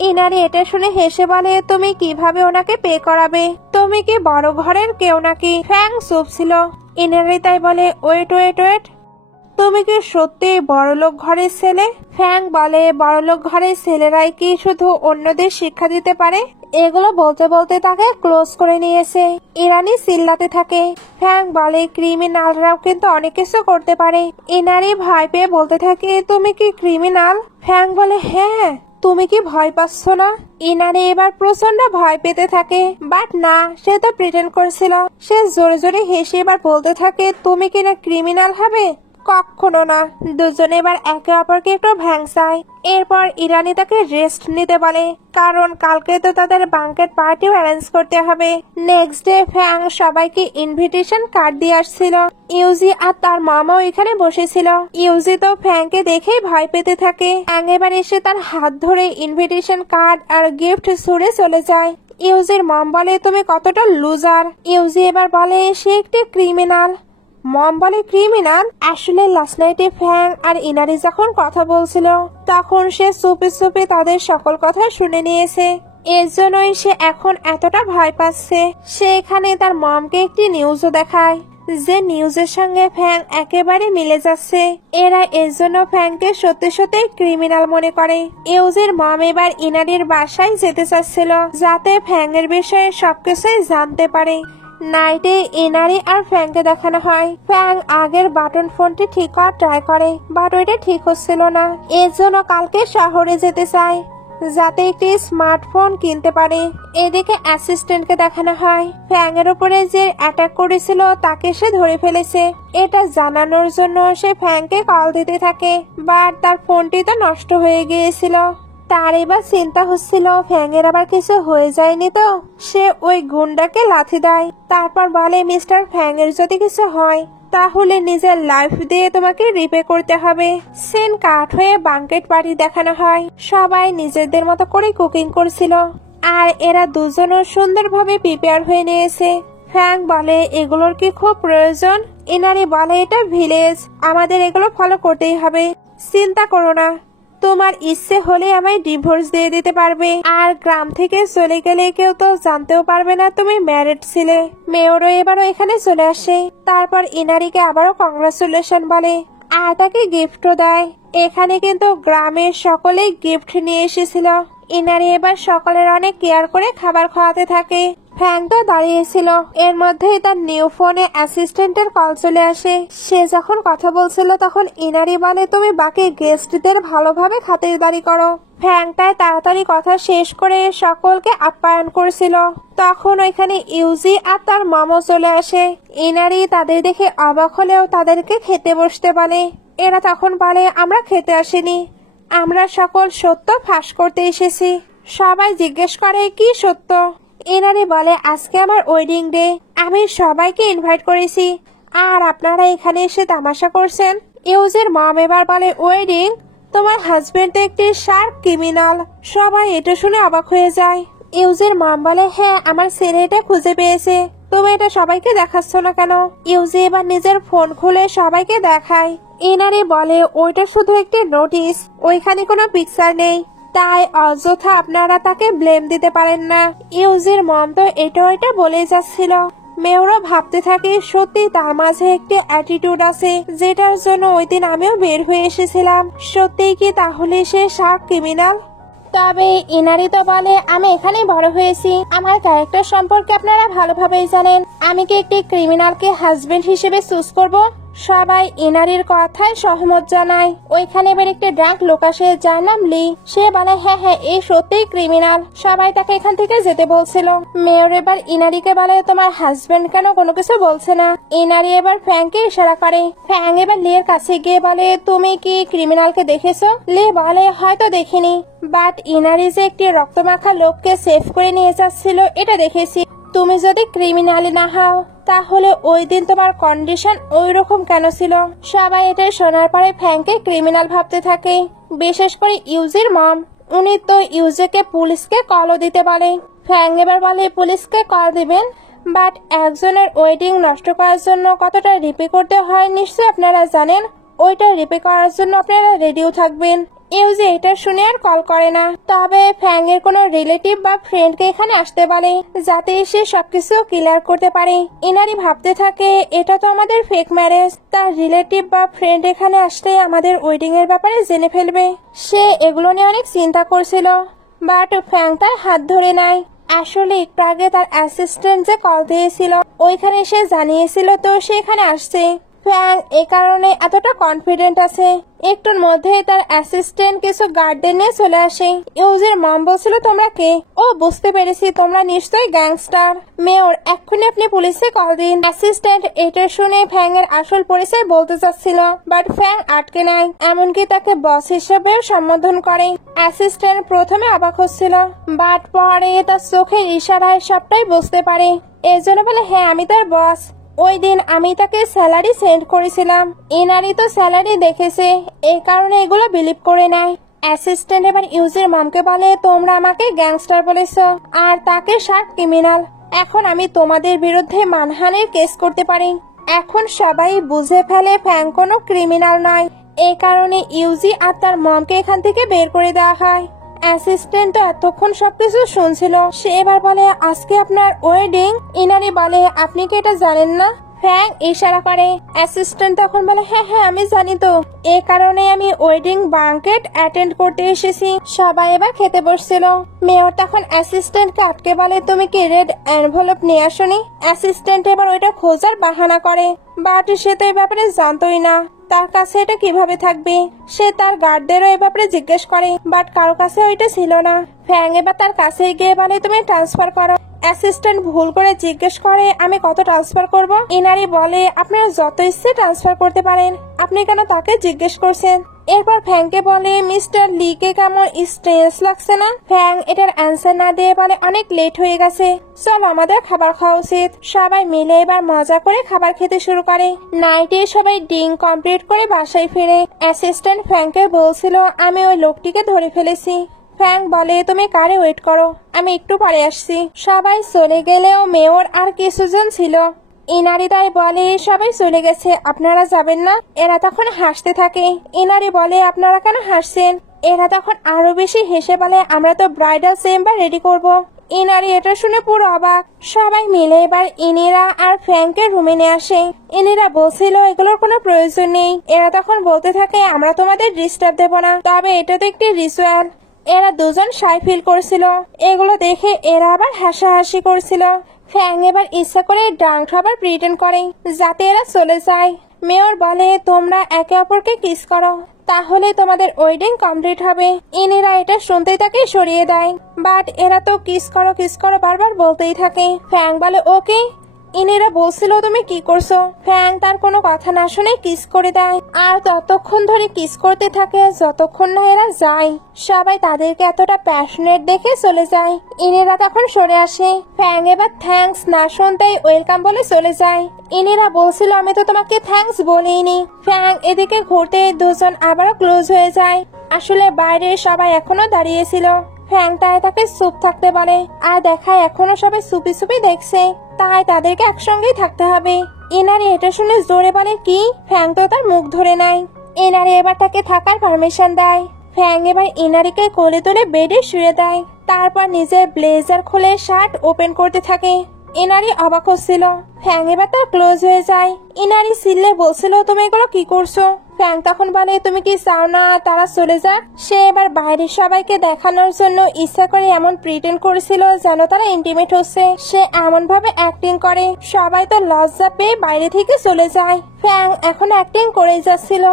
ইনারি এটা শুনে হেসে বলে তুমি কিভাবে ওনাকে পে করাবে? তুমি কি বড় ঘরের কেউ নাকি? ফ্যাং চুপ ছিল। ইনারি তাই বলে ওয়েট ওয়েট ওয়েট, তুমি কি সত্যি বড়লোক ঘরের ছেলে? ফ্যাং বলে বড়লোক ঘরের ছেলেরাই কি শুধু অন্যদের শিক্ষা দিতে পারে? এগুলো বলতে বলতে তাকে ক্লোজ করে নিয়েছে। ইরানি চিল্লাতে থাকে। ফ্যাং বলে ক্রিমিনালরাও কিন্তু অনেক কিছু করতে পারে। ইনারি ভয় পেয়ে বলতে থাকে তুমি কি ক্রিমিনাল? ফ্যাং বলে হ্যাঁ। তুমি কি ভয় পাচ্ছ না? ইনারি এবার প্রচন্ড ভয় পেতে থাকে। বাট না, সে তো প্রিটেন্ড করছিল। সে জোরে জোরে হেসে এবার বলতে থাকে তুমি কি না ক্রিমিনাল হবে? কখনো না। দুজনে এবার একে অপরকে একটু ভ্যাংসায়। এরপর ইরানি তাকে রেস্ট নিতে বলে, কারণ কালকে তো তাদের বাঙ্কেট পার্টিও অ্যারেঞ্জ করতে হবে। নেক্সট ডে ফ্যাং সবাইকে ইনভিটেশন কার্ড দিয়ে আসছিল। ইউজি আর তার মামাও এখানে বসেছিল। ইউজি তো ফ্যাংকে দেখেই ভয় পেতে থাকে। ফ্যাং এবার এসে তার হাত ধরে ইনভিটেশন কার্ড আর গিফট ছুঁড়ে চলে যায়। ইউজির মম বলে তুমি কতটা লুজার। ইউজি এবার বলে সে একটি ক্রিমিনাল। মম বলে ক্রিমিনাল? আসলে লাস্ট নাইটে ফ্যাং আর ইনারি যখন কথা বলছিল তখন সে চুপি চুপি তাদের সকল কথা শুনে নিয়েছে, এর জন্যই সে এখন এতটা ভয় পাচ্ছে। সে এখানে তার মমকে একটি নিউজও দেখায়, যে নিউজের সঙ্গে ফ্যাং একেবারে মিলে যাচ্ছে। এরা এর জন্য ফ্যাংকে সত্যি সত্যি ক্রিমিনাল মনে করে। ইউজির মম এবার ইনারির বাসায় যেতে চাচ্ছিল যাতে ফ্যাং এর বিষয়ে সবকিছুই জানতে পারে। নাইটে ইনারি আর ফ্যাংকে দেখানো হয়। ফ্যাং আগের বাটন ফোনটি ঠিক করার ট্রাই করে, বাট ওইটা ঠিক হচ্ছিল না। এর জন্য কালকে শহরে যেতে চায় যাতে একটি স্মার্টফোন কিনতে পারে। এদিকে অ্যাসিস্ট্যান্টকে দেখানো হয় ফ্যাং এর উপরে যে অ্যাটাক করেছিল তাকে সে ধরে ফেলেছে। এটা জানানোর জন্য সে ফ্যাংকে কল দিতে থাকে, বাট তার ফোনটি তো নষ্ট হয়ে গিয়েছিল। তার এবার চিন্তা হচ্ছিল ফ্যাং এর আবার কিছু হয়ে যায়নি তো। সে ওই গুন্ডাকে লাথি দেয়, তারপর বলে মিস্টার ফ্যাং এর যদি কিছু হয় তাহলে নিজের লাইফ দিয়ে তোমাকে রিপে করতে হবে। সিন কাট হয়ে বাঙ্কেট পার্টি দেখানো হয়। সবাই নিজেদের মতো করে কুকিং করছিল আর এরা দুজনও সুন্দরভাবে প্রিপেয়ার হয়ে নিয়েছে। ফ্যাং বলে এগুলোর কি খুব প্রয়োজন? ইনারি বলে এটা ভিলেজ, আমাদের এগুলো ফলো করতেই হবে, চিন্তা করো না। তোমার ইচ্ছে হলে আমায় ডিভোর্স দিয়ে দিতে পারবে, আর গ্রাম থেকে চলে গেলে কেউ তো জানতেও পারবে না তুমি ম্যারিড ছিলে। মেয়রও এবারও এখানে চলে আসে। তারপর ইনারিকে আবারও কংগ্রাচুলেশন বলে আর তাকে গিফটও দেয়। এখানে কিন্তু গ্রামের সকলেই গিফট নিয়ে এসেছিল। ইনারি এবার সকলের অনেক কেয়ার করে খাবার খাওয়াতে থাকে। ফ্যাং তো দাঁড়িয়েছিল, এর মধ্যেই তার নিউ ফোনে অ্যাসিস্ট্যান্টের কল চলে আসে। সে যখন কথা বলছিল তখন ইনারি বলে তুমি বাকি গেস্টদের ভালোভাবে খাতিরদারি করো। ফ্যাং তাই তাড়াতাড়ি কথা শেষ করে সকলকে আপ্যায়ন করছিল। তখন ওইখানে ইউজি আর তার মামা চলে আসে। ইনারি তাদের দেখে অবাক হলেও তাদেরকে খেতে বসতে বলে। এরা তখন বলে আমরা খেতে আসিনি, আমরা সকল সত্য ফাঁস করতে এসেছি। সবাই জিজ্ঞেস করে কি সত্য। ইনারি বলে আজকে আমার ওয়েডিং ডে, আমি সবাইকে ইনভাইট করেছি আর আপনারা এখানে এসে তামাশা করছেন। ইউজের মম এবার বলে ওয়েডিং, তোমার হাজবেন্ড তো একটি শার্প ক্রিমিনাল। সবাই এটা শুনে অবাক হয়ে যায়। ইউজের মম বলে হ্যাঁ আমার ছেলে এটা খুঁজে পেয়েছে, তুমি এটা সবাইকে দেখাচ্ছ না কেন? ইউজি এবার নিজের ফোন খুলে সবাইকে দেখায়। ইনারি বলে ওইটা শুধু একটি নোটিশ, ওইখানে কোনো পিকচার নেই, তাই অযথা আপনারা তাকে ব্লেম দিতে পারেন না। ইউজির মম তো এটা বলেই যাচ্ছিল। মেয়রও ভাবতে থাকে সত্যি তার মাঝে একটি অ্যাটিটিউড আছে, যেটার জন্য ওই দিন আমিও বের হয়ে এসেছিলাম। সত্যিই কি তাহলে সে শার্প ক্রিমিনাল? তবে ইনারি তো বলে আমি এখানে বড় হয়েছি, আমার ক্যারেক্টার সম্পর্কে আপনারা ভালোভাবেই জানেন, আমি কি একটি ক্রিমিনালকে হাজবেন্ড হিসেবে চুজ করব? সবাই ইনারির কথায় সহমত জানায়। ওইখানে এবার একটি ড্রাগ লোক আসে যার নাম লি। সে বলে হ্যাঁ হ্যাঁ এই সত্যিই ক্রিমিনাল, সবাই তাকে এখান থেকে যেতে বলছিল। মেয়র এবার ইনারিকে বলে তোমার হাজবেন্ড কেন কোনো কিছু বলছে না? ইনারি এবার ফ্যাংকে ইশারা করে। ফ্যাং এবার লির কাছে গিয়ে বলে তুমি কি ক্রিমিনালকে দেখেছো? লি বলে হয়তো দেখিনি, বাট ইনারি যে একটি রক্তমাখা লোককে সেভ করে নিয়ে যাচ্ছিল এটা দেখেছি। তুমি যদি ক্রিমিনালি না হও তাহলে ওই দিন তোমার কন্ডিশন ওই রকম কেন ছিল? সবাই এটা শোনার পরে ফ্যাংকে ক্রিমিনাল ভাবতে থাকে, বিশেষ করে ইউজির মম। উনি তো ইউজিকে পুলিশকে কলও দিতে বলে। ফ্যাং এবার বলে পুলিশকে কল দিবেন, বাট একজনের ওয়েডিং নষ্ট করার জন্য কতটা রিপে করতে হয় নিশ্চয়ই আপনারা জানেন। ওইটা রিপে করার জন্য আপনারা রেডিও থাকবেন। ইউজি এটা শুনে আর কল করে না। তবে ফ্যাং এর কোনো রিলেটিভ বা ফ্রেন্ডকে এখানে আসতে বলে যাতে সে সবকিছু ক্লিয়ার করতে পারে। ইনারি ভাবতে থাকে এটা তো আমাদের ফেক ম্যারেজ, তার রিলেটিভ বা ফ্রেন্ড এখানে আসলে আমাদের ওয়েডিং এর ব্যাপারে জেনে ফেলবে। সে এগুলো নিয়ে অনেক চিন্তা করছিল, বাট ফ্যাং তার হাত ধরে নেয়। আসলে একটু আগে তার অ্যাসিস্ট্যান্ট যে কল দিয়েছিল ওইখানে সে জানিয়েছিল তো সে এখানে আসছে। ফ্যাং এ কারণে এতটা কনফিডেন্ট আছে। একটুর মধ্যে তার অ্যাসিস্ট্যান্ট কিছু গার্ডদের নিয়ে চলে আসে। ইউজের মম বলছিল তোমরা কে? ও বুঝতে পেরেছি তোমরা নিশ্চয়ই গ্যাংস্টার। মেয়র এক্ষুনি আপনি পুলিশে কল দিন। অ্যাসিস্ট্যান্ট এটা শুনে ফ্যাং এর আসল পরিচয় বলতে চাচ্ছিল, বাট ফ্যাং আটকে নেয়, এমনকি তাকে বস হিসেবেও সম্বোধন করে। অ্যাসিস্ট্যান্ট প্রথমে অবাক হচ্ছিল, বাট পরে তার চোখের ইশারায় সবটাই বুঝতে পারে। এর জন্য বলে হ্যাঁ আমি তার বস, ওই দিন আমি তাকে স্যালারি সেন্ড করেছিলাম। ইনারি তো স্যালারি দেখেছে, এই কারণে এগুলো বিলিভ করে নেয়। অ্যাসিস্ট্যান্ট এবার ইউজির মমকে বলে তোমরা আমাকে গ্যাংস্টার বলেছো আর তাকে শার্প ক্রিমিনাল, এখন আমি তোমাদের বিরুদ্ধে মানহানির কেস করতে পারি। এখন সবাই বুঝে ফেলে ফ্যাং কোনো ক্রিমিনাল নয়, এই কারণে ইউজি আর তার মমকে এখান থেকে বের করে দেওয়া হয়। অ্যাসিস্ট্যান্ট তো এতক্ষণ সবকিছু শুনছিল। সে এবার বলে আজকে আপনার ওয়েডিং। ইনারি বলে আপনি কি এটা জানেন না? ফ্যাং ইশারা করে। অ্যাসিস্ট্যান্ট তখন বলে হ্যাঁ হ্যাঁ আমি জানি তো, এই কারণে আমি ওয়েডিং বাঙ্কেট অ্যাটেন্ড করতে এসেছি। সবাই এবার খেতে বসছিল। মেয়র তখন অ্যাসিস্ট্যান্টকে আটকে বলে তুমি কি রেড এনভেলপ নিয়ে আসনি? অ্যাসিস্ট্যান্ট এবার ওইটা খোঁজার বাহানা করে, বাট সে তো এই ব্যাপারে জানতোই না তার কাছে এটা কিভাবে থাকবে। সে তার গার্ডদেরও এই ব্যাপারে জিজ্ঞেস করে, বাট কারো কাছে ওইটা ছিল না। ফ্যাং এবার তার কাছে গিয়ে বলে তুমি ট্রান্সফার করো। অ্যাসিস্ট্যান্ট ভুল করে জিজ্ঞেস করে আমি কত ট্রান্সফার করব? ইনারি বলে আপনারা যত ইচ্ছে ট্রান্সফার করতে পারেন, আপনি কেন তাকে জিজ্ঞেস করছেন? এরপর ফ্যাংকে বলে মিস্টার লি কে কেমন স্ট্রেঞ্জ লাগছে না? ফ্যাং এটার অ্যান্সার না দিয়ে বলে অনেক লেট হয়ে গেছে, চল আমাদের খাবার খাওয়া উচিত। সবাই মিলে এবার মজা করে খাবার খেতে শুরু করে। নাইটে সবাই ড্রিঙ্ক কমপ্লিট করে বাসায় ফিরে। অ্যাসিস্ট্যান্ট ফ্যাংকে বলছিল আমি ওই লোকটিকে ধরে ফেলেছি। ফ্যাং বলে তুমি কারে ওয়েট করো, আমি একটু পরে আসছি। সবাই চলে গেলেও মেয়র আর কিছুজন ছিল। ইনারি তাই বলে সবাই চলে গেছে, আপনারা যাবেন না? এরা তখন হাসতে থাকে। ইনারি বলে আপনারা কেন হাসছেন? এরা তখন আরো বেশি হেসে বলে আমরা তো ব্রাইডাল চেম্বার রেডি করব। ইনারি এটা শুনে পুরো অবাক। সবাই মিলে এবার ইনিরা আর ফ্র্যাঙ্ককে রুমে নিয়ে আসে। ইনিরা বলছিল এগুলোর কোনো প্রয়োজন নেই। এরা তখন বলতে থাকে আমরা তোমাদের ডিস্টার্ব দেব না, তবে এটা তো একটি রিচুয়াল। এরা দুজন শাই ফিল করছিল। এগুলো দেখে এরা আবার হাসাহাসি করছিল। ফ্র্যাঙ্ক এবার ইচ্ছা করে ড্রাঙ্ক হবার প্রিটেন্ড করে যাতে এরা চলে যায়। মেয়র বলে তোমরা একে অপরকে কিস করো, তাহলে তোমাদের ওয়েডিং কমপ্লিট হবে। ইনিরা এটা শুনতেই তাকে সরিয়ে দেয়, বাট এরা তো কিস করো বারবার বলতেই থাকে। ফ্র্যাঙ্ক বলে ওকে। ইনিরা বলছিল তুমি কি করছো। ফ্র্যাঙ্ক তার কোনো কথা না শুনে কিস করে দেয়, আর ততক্ষণ ধরে কিস করতে থাকে যতক্ষণ না এরা যায়। সবাই তাদেরকে এতটা প্যাশনেট দেখে চলে যায়। ইনিরা তখন সরে আসে। ফ্র্যাঙ্ক এবার থ্যাঙ্কস না শুনতেই ওয়েলকাম বলে চলে যায়। ইনিরা বলছিল আমি তো তোমাকে থ্যাঙ্কস বলিনি। ফ্র্যাঙ্ক এদিকে ঘুরতে দুজন আবারও ক্লোজ হয়ে যায়। আসলে বাইরে সবাই এখনো দাঁড়িয়েছিল। ফ্র্যাঙ্ক তাকে চুপ থাকতে বলে, আর দেখায় এখনো সবাই চুপি চুপি দেখছে, তাই তাদেরকে একসঙ্গেই থাকতে হবে। এনারি এটা শুনে জোরে বলে কি। ফ্র্যাঙ্ক তো তার মুখ ধরে নেয়। এনারি এবার তাকে থাকার পারমিশন দেয়। ফ্র্যাঙ্ক এবার ইনারিকে কোলে তুলে বেডে শুয়ে দেয়। তারপর নিজের ব্লেজার খুলে শার্ট ওপেন করতে থাকে। ইনারি অবাক হচ্ছিল। ফ্র্যাঙ্ক এবার তার ক্লোজ হয়ে যায়। ইনারি সিল্লে বলছিল তুমি এগুলো কি করছো। ফ্র্যাঙ্ক তখন বলে তুমি কি চাও না তারা চলে যাক। সে এবার বাইরের সবাইকে দেখানোর জন্য ইচ্ছা করে এমন প্রিটেন্ড করেছিল যেন তারা ইন্টিমেট হচ্ছে। সে এমন ভাবে অ্যাক্টিং করে সবাই তো লজ্জা পেয়ে বাইরে থেকে চলে যায়। ফ্র্যাঙ্ক এখন অ্যাক্টিং করে যাচ্ছিল।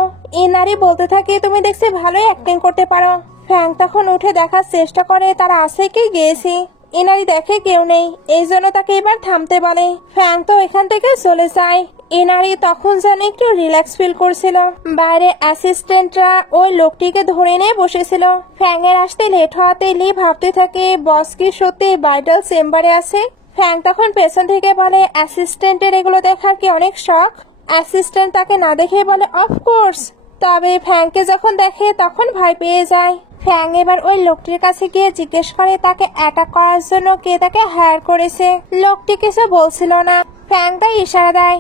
ইনারি বলতে থাকে তুমি দেখছি ভালোই অ্যাক্টিং করতে পারো। ফ্র্যাঙ্ক তখন উঠে দেখার চেষ্টা করে তারা আছে কি গিয়েছে। ইনারি দেখে কেউ নেই, এই জন্য তাকে এবার থামতে বলে। ফ্র্যাঙ্ক তো এখান থেকে চলে যায়। ইনারি তখন যেন একটু রিল্যাক্স ফিল করছিল। বাইরে অ্যাসিস্ট্যান্টরা ওই লোকটিকে ধরে নিয়ে বসেছিল। ফ্র্যাঙ্কের আসতে লেট হওয়াতে লি ভাবতে থাকে বস কি সত্যি ব্রাইডাল চেম্বারে আছে। ফ্র্যাঙ্ক তখন পেছন থেকে বলে অ্যাসিস্ট্যান্টের এগুলো দেখার কি অনেক শখ। অ্যাসিস্ট্যান্ট তাকে না দেখে বলে অফকোর্স। তবে ফ্র্যাঙ্ককে যখন দেখে তখন ভয় পেয়ে যায়। ফ্র্যাঙ্ক এবার ওই লোকটির কাছে গিয়ে জিজ্ঞেস করে তাকে অ্যাটাক করার জন্য কে তাকে হায়ার করেছে। লোকটি কিছু বলছিল না। ফ্র্যাঙ্ক তাই ইশারা দেয়।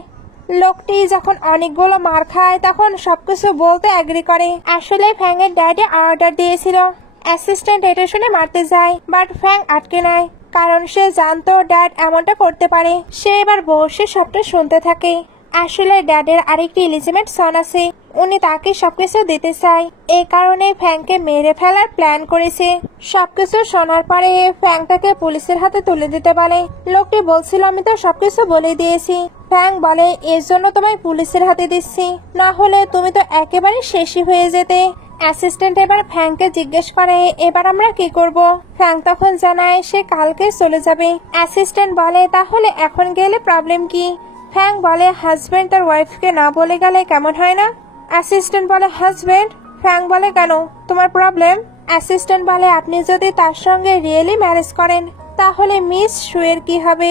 লোকটি যখন অনেকগুলো মার খায় তখন সবকিছু বলতে এগ্রি করে। আসলে ফ্র্যাঙ্কের ড্যাডি অর্ডার দিয়েছিল অ্যাসিস্ট্যান্ট এটা শুনে মারতে যায়, বাট ফ্র্যাঙ্ক আটকে নেয় কারণ সে জানতো ড্যাড এমনটা করতে পারে। সে এবার বসে সবটা শুনতে থাকে। আসলে ড্যাডের আরেকটি ইলিজিমেট সন আছে, উনি তাকে সবকিছু দিতে চায়। এই কারণে ফ্র্যাঙ্ককে মেরে ফেলার প্ল্যান করেছে। সবকিছু শোনার পরে ফ্র্যাঙ্ক তাকে পুলিশের হাতে তুলে দিতে বলে। লোকটি বলছিল আমি তো সবকিছু বলে দিয়েছি। ফ্র্যাঙ্ক বলে এর জন্য তোমায় পুলিশের হাতে দিচ্ছি, না হলে তুমি তো একেবারে শেষই হয়ে যেতে। অ্যাসিস্ট্যান্ট এবার ফ্র্যাঙ্ককে জিজ্ঞেস করে এবার আমরা কি করব। ফ্র্যাঙ্ক তখন জানায় সে কালকে চলে যাবে। অ্যাসিস্ট্যান্ট বলে তাহলে এখন গেলে প্রবলেম কি। ফ্র্যাঙ্ক বলে হাজবেন্ড তার ওয়াইফকে না বলে গেলে কেমন হয় না। অ্যাসিস্ট্যান্ট বলে হাজবেন্ড। ফ্র্যাঙ্ক বলে কেন তোমার প্রবলেম। অ্যাসিস্ট্যান্ট বলে আপনি যদি তার সঙ্গে রিয়েলি ম্যারেজ করেন তাহলে মিস সুয়ের কি হবে।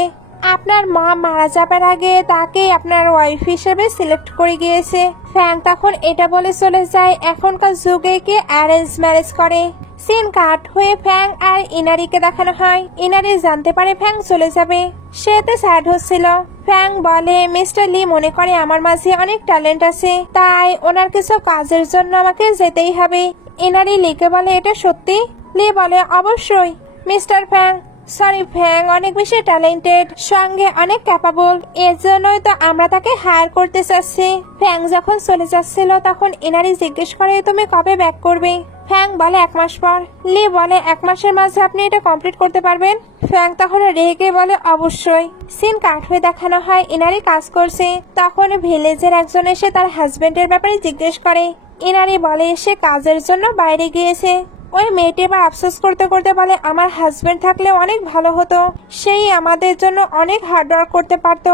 আপনার মা মারা যাবার আগে তাকে আপনার ওয়াইফ হিসেবে সিলেক্ট করে গিয়েছে। ফ্র্যাঙ্ক তখন এটা বলে চলে যায় এখনকার যুগে কে অ্যারেঞ্জ ম্যারেজ করে। সিন কাট হয়ে ফ্র্যাঙ্ক আর ইনারিকে দেখানো হয়। ইনারি জানতে পারে ফ্র্যাঙ্ক চলে যাবে, সে তো স্যাড হচ্ছিল। ফ্র্যাঙ্ক বলে মিস্টার লি মনে করে আমার মাঝে অনেক ট্যালেন্ট আছে, তাই ওনার কিছু কাজের জন্য আমাকে যেতেই হবে। ইনারি লিকে বলে এটা সত্যি। লি বলে অবশ্যই মিস্টার ফ্র্যাঙ্ক। সরি ফ্র্যাঙ্ক অনেক বেশি ট্যালেন্টেড, সঙ্গে অনেক ক্যাপাবল, এর জন্যই তো আমরা তাকে হায়ার করতে চাচ্ছি। ফ্র্যাঙ্ক যখন চলে যাচ্ছিল তখন ইনারি জিজ্ঞেস করে তুমি কবে ব্যাক করবে। ফ্র্যাঙ্ক বলে 1 মাস পর। লি বলে 1 মাসের মাঝে আপনি এটা কমপ্লিট করতে পারবেন। ফ্র্যাঙ্ক তখন রেগে বলে অবশ্যই। সিন কাট হয়ে দেখানো হয় ইনারি কাজ করছে। তখন ভিলেজের একজন এসে তার হাজবেন্ডের ব্যাপারে জিজ্ঞেস করে। ইনারি বলে সে কাজের জন্য বাইরে গিয়েছে। ওই মেয়েটি এবার আফসোস করতে করতে বলে আমার হাজবেন্ড থাকলে অনেক ভালো হতো, সেই আমাদের জন্য অনেক হার্ডওয়ার্ক করতে পারতো,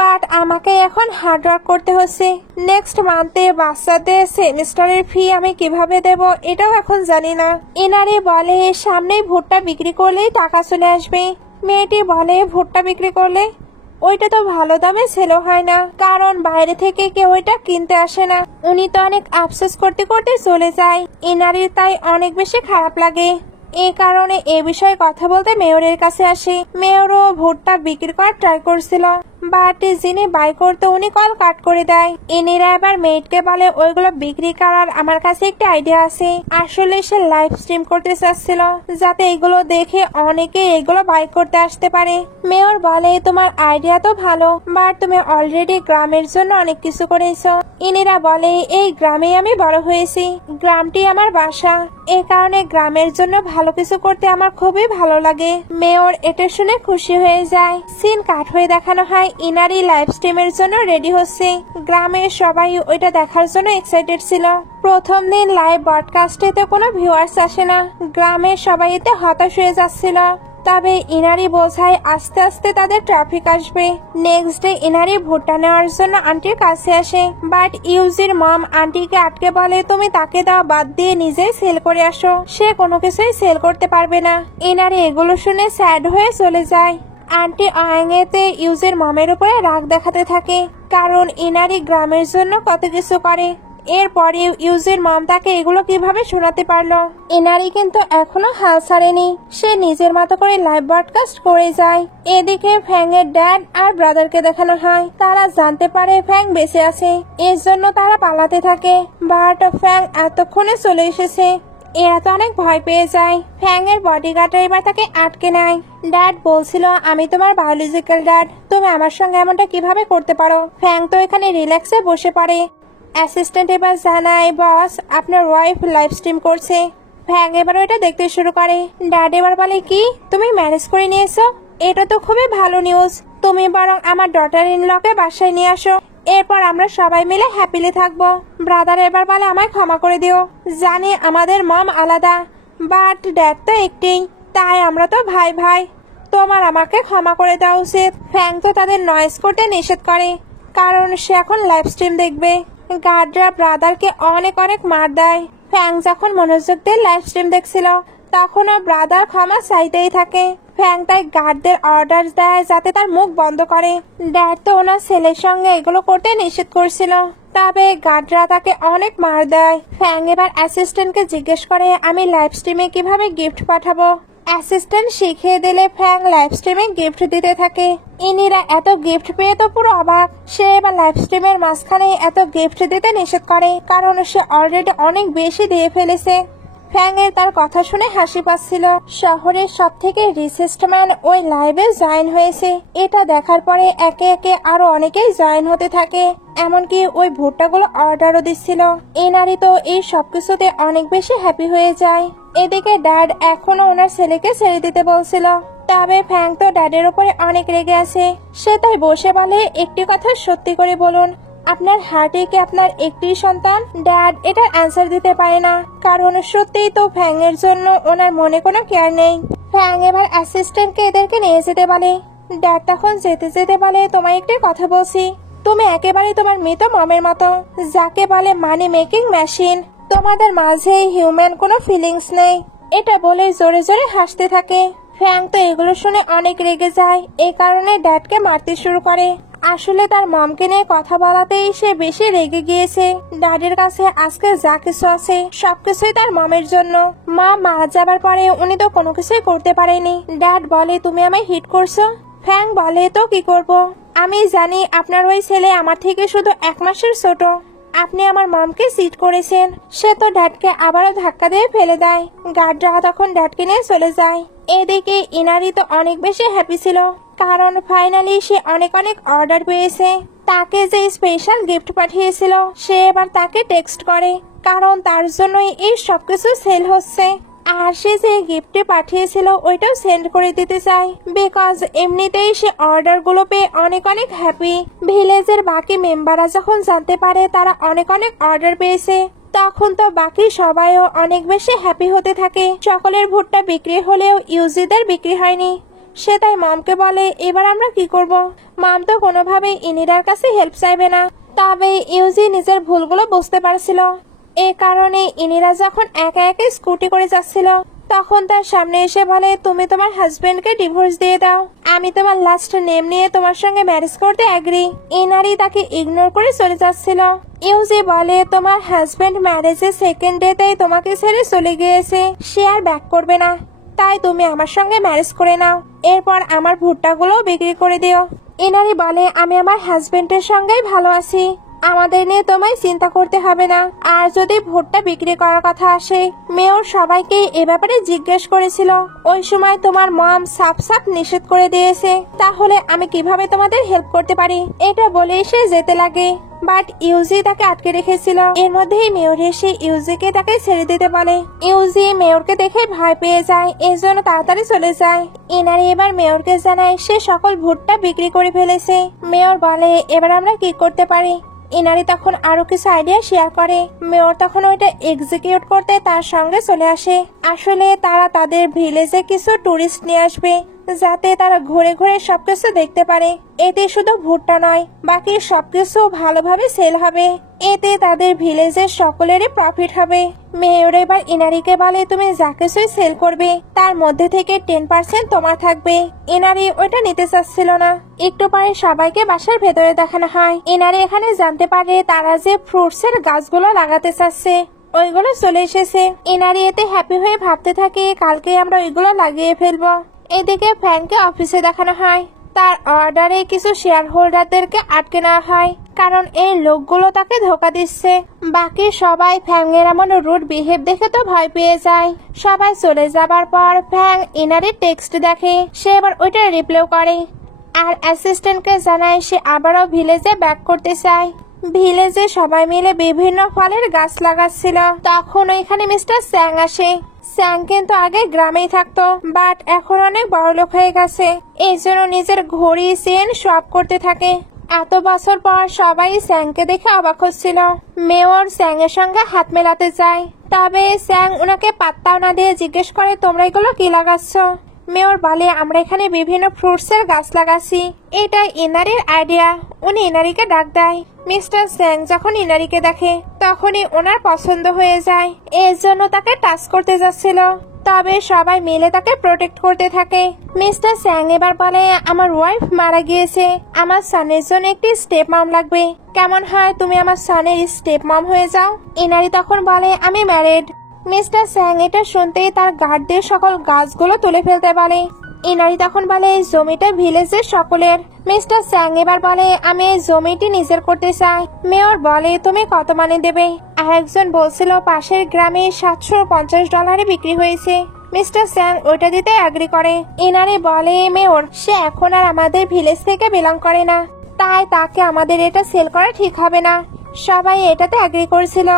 বাট আমাকে এখন হার্ডওয়ার্ক করতে হচ্ছে। নেক্সট মান্থে বাচ্চাদের সেমিস্টারের ফি আমি কিভাবে দেব এটাও এখন জানি না। ইনারি বলে সামনেই ভুট্টা বিক্রি করলেই টাকা চলে আসবে। মেয়েটি বলে ভুট্টা বিক্রি করলে ওইটা তো ভালো দামে সেল হয় না, কারণ বাইরে থেকে কেউ ওইটা কিনতে আসে না। উনি তো অনেক আফসোস করতে করতে চলে যায়। ইনারির তাই অনেক বেশি খারাপ লাগে। এই কারণে এ বিষয়ে কথা বলতে মেয়রের কাছে আসে। মেয়রও ভুট্টা বিক্রি করার ট্রাই করছিল, বাট যিনি বাই করতো উনি কল কাট করে দেয়। ইনিরা এবার মেয়েটকে বলে ওইগুলো বিক্রি করার আমার কাছে একটা আইডিয়া আছে। আসলে সে লাইভ স্ট্রিম করতে চাচ্ছিল যাতে এগুলো দেখে অনেকে এগুলো বাই করতে আসতে পারে। মেয়র বলে তোমার আইডিয়া তো ভালো, বাট তুমি অলরেডি গ্রামের জন্য অনেক কিছু করেছো। ইনিরা বলে এই গ্রামে আমি বড় হয়েছি, গ্রামটি আমার বাসা, এ কারণে গ্রামের জন্য ভালো কিছু করতে আমার খুবই ভালো লাগে। মেয়র এটা শুনে খুশি হয়ে যায়। সিন কাট হয়ে দেখানো হয় ইনারি লাইভ স্ট্রিমের জন্য রেডি হচ্ছে। গ্রামের সবাই ওইটা দেখার জন্য এক্সাইটেড ছিল। প্রথম দিন লাইভ ব্রডকাস্টে তো কোনো ভিউয়ার্স আসে না, গ্রামের সবাই এতে হতাশ হয়ে যাচ্ছিল। তবে ইনারি বোঝায় আস্তে আস্তে তাদের ট্রাফিক আসবে। নেক্সট ডে ইনারি ভুট্টা নেওয়ার জন্য আন্টির কাছে আসে, বাট ইউজির মম আন্টিকে আটকে বলে তুমি তাকে দেওয়া বাদ দিয়ে নিজেই সেল করে আসো, সে কোনো কিছুই সেল করতে পারবে না। ইনারি এগুলো শুনে স্যাড হয়ে চলে যায়। আন্টি আয়েতে ইউজের মমের উপরে রাগ দেখাতে থাকে, কারণ ইনারি গ্রামের জন্য কত কিছু করে। এরপরে ইউজের মম তাকে এগুলো কিভাবে শোনাতে পারলো। ইনারি কিন্তু এখনো হাল ছাড়েনি, সে নিজের মতো করে লাইভ ব্রডকাস্ট করে যায়। এদিকে ফ্যাং এর ড্যাড আর ব্রাদারকে দেখানো হয়। তারা জানতে পারে ফ্যাং বেঁচে আছে, এর জন্য তারা পালাতে থাকে। বাট ফ্যাং এতক্ষণে চলে এসেছে। এরা তো অনেক ভয় পেয়ে যায়। ফ্যাং এর বডিগার্ড এবার তাকে আটকে নেয়। ড্যাড বলছিল আমি তোমার বায়োলজিক্যাল ড্যাড, তুমি আমার সঙ্গে এমনটা কিভাবে করতে পারো। ফ্যাং তো এখানে রিল্যাক্সে বসে পড়ে। অ্যাসিস্ট্যান্ট এবার জানায় বস আপনার ওয়াইফ লাইভ স্ট্রিম করছে। ফ্যাং এবার ওটা দেখতে শুরু করে। ড্যাড এবার বলে কি তুমি ম্যারেজ করে নিয়েছো, এটা তো খুবই ভালো নিউজ। তুমি বরং আমার ডটার ইন লকে বাসায় নিয়ে আসো, এরপর আমরা সবাই মিলে হ্যাপিলি থাকবো। ব্রাদার এবার বলে আমায় ক্ষমা করে দিও, জানি আমাদের মম আলাদা, বাট ড্যাড তো একটি, তাই আমরা তো ভাই ভাই, তোমার আমাকে ক্ষমা করে দেওয়া উচিত। ফ্যাং তো তাদের নয়েজ করতে নিষেধ করে, কারণ সে এখন লাইভ স্ট্রিম দেখবে। গার্ডরা ব্রাদারকে অনেক অনেক মার দেয়। ফ্যাং যখন মনোযোগ দিয়ে লাইভ স্ট্রিম দেখছিল তখনও ব্রাদার ক্ষমা চাইতেই থাকে। ফ্যাং তাই গার্ডদের অর্ডার দেয় যাতে তার মুখ বন্ধ করে। ড্যাড তো ওনার ছেলের সঙ্গে এগুলো করতে নিষেধ করছিল, তবে গার্ডরা তাকে অনেক মার দেয়। ফ্যাং এবার অ্যাসিস্ট্যান্টকে জিজ্ঞেস করে আমি লাইভ স্ট্রিমে কিভাবে গিফট পাঠাবো। অ্যাসিস্ট্যান্ট শিখিয়ে দিলে ফ্যাং লাইভ স্ট্রিমে গিফট দিতে থাকে। ইনিরা এত গিফট পেয়ে তো পুরো অবাক। সে এবার লাইভ স্ট্রিমের মাঝখানে এত গিফট দিতে নিষেধ করে, কারণ সে অলরেডি অনেক বেশি দিয়ে ফেলেছে। ফ্যাং এর তার কথা শুনে হাসি পাচ্ছিল। শহরের সব থেকে রিচেস্ট ম্যান ওই লাইভে জয়েন হয়েছে। এটা দেখার পরে একে একে আরো অনেকেই জয়েন হতে থাকে, এমনকি ওই ভুট্টাগুলো অর্ডারও দিচ্ছিল। এই নারী তো এই সবকিছুতে অনেক বেশি হ্যাপি হয়ে যায়। এদিকে ড্যাড এখনো ওনার ছেলেকে ছেড়ে দিতে বলছিল, তবে ফ্যাং তো ড্যাডের উপরে অনেক রেগে আছে। সে তাই বসে বলে একটি কথা সত্যি করে বলুন, আপনার হার্টে কি আপনার একটি সন্তান? ড্যাড এটার অ্যান্সার দিতে পারে না, কারণ সত্যিই তো ফ্যাং এর জন্য ওনার মনে কোনো কেয়ার নেই। ফ্যাং এবার অ্যাসিস্ট্যান্টকে এদেরকে নিয়ে যেতে বলে। ড্যাড তখন যেতে যেতে বলে তোমায় একটি কথা বলছি, তুমি একেবারে তোমার মৃত মমের মতো, যাকে বলে মানি মেকিং মেশিন। তোমাদের মাঝে হিউম্যান কোনো ফিলিংস নেই। এটা বলে জোরে জোরে হাসতে থাকে। ফ্যাং তো এগুলো শুনে অনেক রেগে যায়, এই কারণে ড্যাডকে মারতে শুরু করে। আসলে তার মমকে নিয়ে কথা বলাতেই সে বেশি রেগে গিয়েছে। ড্যাডের কাছে আজকে যা কিছু আছে সবকিছুই তার মমের জন্য। মা মারা যাবার পরে উনি তো কোনো কিছুই করতে পারেনি। ড্যাড বলে তুমি আমায় হিট করছো। ফ্যাং বলে তো কি করব, আমি জানি আপনার ওই ছেলে আমার থেকে শুধু 1 মাসের ছোট। আপনি আমার মমকে চিট করেছেন। সে তো ড্যাডকে আবারও ধাক্কা দিয়ে ফেলে দেয়। গার্ডরা তখন ড্যাডকে নিয়ে চলে যায়। এদিকে ইনারি তো অনেক বেশি হ্যাপি ছিল, কারণ ফাইনালি সে অনেক অনেক অর্ডার পেয়েছে। তাকে যে স্পেশাল গিফট পাঠিয়েছিল সে এবার তাকে টেক্সট করে, কারণ তার জন্যই এই সবকিছু সেল হচ্ছে। আর সে যে গিফটে পাঠিয়েছিল ওইটাও সেন্ড করে দিতে চায়, বিকজ এমনিতেই সে অর্ডার গুলো পেয়ে অনেক অনেক হ্যাপি। ভিলেজের বাকি মেম্বাররা যখন জানতে পারে তারা অনেক অনেক অর্ডার পেয়েছে, তখন তো বাকি সবাইও অনেক বেশি হ্যাপি হতে থাকে। সকলের ভুট্টা বিক্রি হলেও ইউজিদের বিক্রি হয়নি। সে তাই মমকে বলে এবার আমরা কি করব। মম তো কোনোভাবেই ইনিরার কাছে হেল্প চাইবে না, তবে ইউজি নিজের ভুলগুলো বুঝতে পারছিল। এ কারণে ইনিরা যখন একা একা স্কুটি করে যাচ্ছিল তখন তার সামনে এসে বলে তুমি তোমার হাজবেন্ডকে ডিভোর্স দিয়ে দাও, আমি তোমার লাস্ট নেম নিয়ে তোমার সঙ্গে ম্যারেজ করতে এগ্রি। ইনারি তাকে ইগনোর করে চলে যাচ্ছিল। ইউজি বলে তোমার হাজবেন্ড ম্যারেজের সেকেন্ড ডেতেই তোমাকে ছেড়ে চলে গিয়েছে, সে আর ব্যাক করবে না, তাই তুমি আমার সঙ্গে ম্যারেজ করে নাও, এরপর আমার ভুট্টাগুলো বিক্রি করে দিও। ইনারি বলে আমি আমার হাজবেন্ডের সঙ্গেই ভালো আছি, আমাদের নিয়ে তোমায় চিন্তা করতে হবে না। আর যদি ভুট্টা বিক্রি করার কথা আসে, মেয়র সবাইকে এ ব্যাপারে জিজ্ঞেস করেছিল, ওই সময় তোমার মম সাফ সাফ নিষেধ করে দিয়েছে, তাহলে আমি কিভাবে তোমাদের হেল্প করতে পারি? এটা বলে সে যেতে লাগে, বাট ইউজি তাকে আটকে রেখেছিল। এর মধ্যেই মেয়র এসে ইউজিকে তাকে ছেড়ে দিতে বলে। ইউজি মেয়রকে দেখে ভয় পেয়ে যায়, এর জন্য তাড়াতাড়ি চলে যায়। ইনারি এবার মেয়রকে জানায় সে সকল ভুট্টা বিক্রি করে ফেলেছে। মেয়র বলে এবার আমরা কি করতে পারি? ইনারি তখন আরো কিছু আইডিয়া শেয়ার করে। মেয়র তখন ওইটা এক্সিকিউট করতে তার সঙ্গে চলে আসে। আসলে তারা তাদের ভিলেজে কিছু টুরিস্ট নিয়ে আসবে, যাতে তারা ঘুরে ঘুরে সবকিছু দেখতে পারে। এতে শুধু ভুট্টা নয়, বাকি সবকিছু ভালোভাবে সেল হবে। এতে তাদের ভিলেজের সকলেরই প্রফিট হবে। মেয়র এবার ইনারিকে বলে তুমি যা কিছুই সেল করবে তার মধ্যে থেকে 10% তোমার থাকবে। ইনারি ওইটা নিতে চাচ্ছিল না। একটু পরে সবাইকে বাসার ভেতরে দেখানো হয়। ইনারি এখানে জানতে পারে তারা যে ফ্রুটসের গাছগুলো লাগাতে চাচ্ছে ওইগুলো চলে এসেছে। ইনারি এতে হ্যাপি হয়ে ভাবতে থাকে কালকে আমরা ওইগুলো লাগিয়ে ফেলবো। এদিকে ফ্যানকে অফিসে দেখানো হয়। তার অর্ডারে কিছু শেয়ার হোল্ডারদেরকে আটকে নেওয়া হয়, কারণ এই লোকগুলো তাকে ধোকা দিচ্ছে। বাকি সবাই ফ্যাংয়ের এমন রুড বিহেভ দেখে তো ভয় পেয়ে যায়। সবাই চলে যাবার পর ফ্যাং ইনারির টেক্সট দেখে, সে এবার ওইটা রিপ্লাই করে আর অ্যাসিস্ট্যান্টকে জানায় সে আবারও ভিলেজে ব্যাক করতে চায়। ভিলেজে সবাই মিলে বিভিন্ন ফলের গাছ লাগাচ্ছিল। তখন ওইখানে মিস্টার স্যাং আসে। স্যাং কিন্তু আগে গ্রামেই থাকতো, বাট এখন অনেক বড়লোক হয়ে গেছে। এই জন্য নিজের ঘড়ি চেন সব করতে থাকে। এত বছর পর সবাই স্যাংকে দেখে অবাক হচ্ছিল। মেয়র স্যাং এর সঙ্গে হাত মেলাতে চায়, তবে স্যাং ওনাকে পাত্তাও না দিয়ে জিজ্ঞেস করে তোমরা এগুলো কি লাগাচ্ছ? মেয়র বলে আমরা এখানে বিভিন্ন ফ্রুটসের গাছ লাগাচ্ছি, এটা ইনারির আইডিয়া। উনি ইনারিকে ডাক দেয়। মিস্টার স্যাং যখন ইনারিকে দেখে তখনই ওনার পছন্দ হয়ে যায়, এর জন্য তাকে টাচ করতে যাচ্ছিল, তবে সবাই মিলে তাকে প্রোটেক্ট করতে থাকে। মিস্টার স্যাং এবার বলে আমার ওয়াইফ মারা গিয়েছে, আমার সানের জন্য একটি স্টেপ মম লাগবে, কেমন হয় তুমি আমার সানের স্টেপ মম হয়ে যাও? ইনারি তখন বলে আমি ম্যারিড। মিস্টার স্যাং এটা শুনতেই তার গার্ডদের সকল গাছগুলো তুলে ফেলতে বলে। ইনারি তখন বলে এই জমিটা ভিলেজের সকলের। মিস্টার স্যাং এবার বলে আমি এই জমিটি নিজের করতে চাই। মেয়র বলে তুমি কত মানে দেবে? আরেকজন বলছিল পাশের গ্রামে $750 বিক্রি হয়েছে। মিস্টার স্যাং ওইটা দিতে এগ্রি করে। ইনারি বলে মেয়র সে এখন আর আমাদের ভিলেজ থেকে বিলং করে না, তাই তাকে আমাদের এটা সেল করা ঠিক হবে না। সবাই এটাতে এগ্রি করেছিল।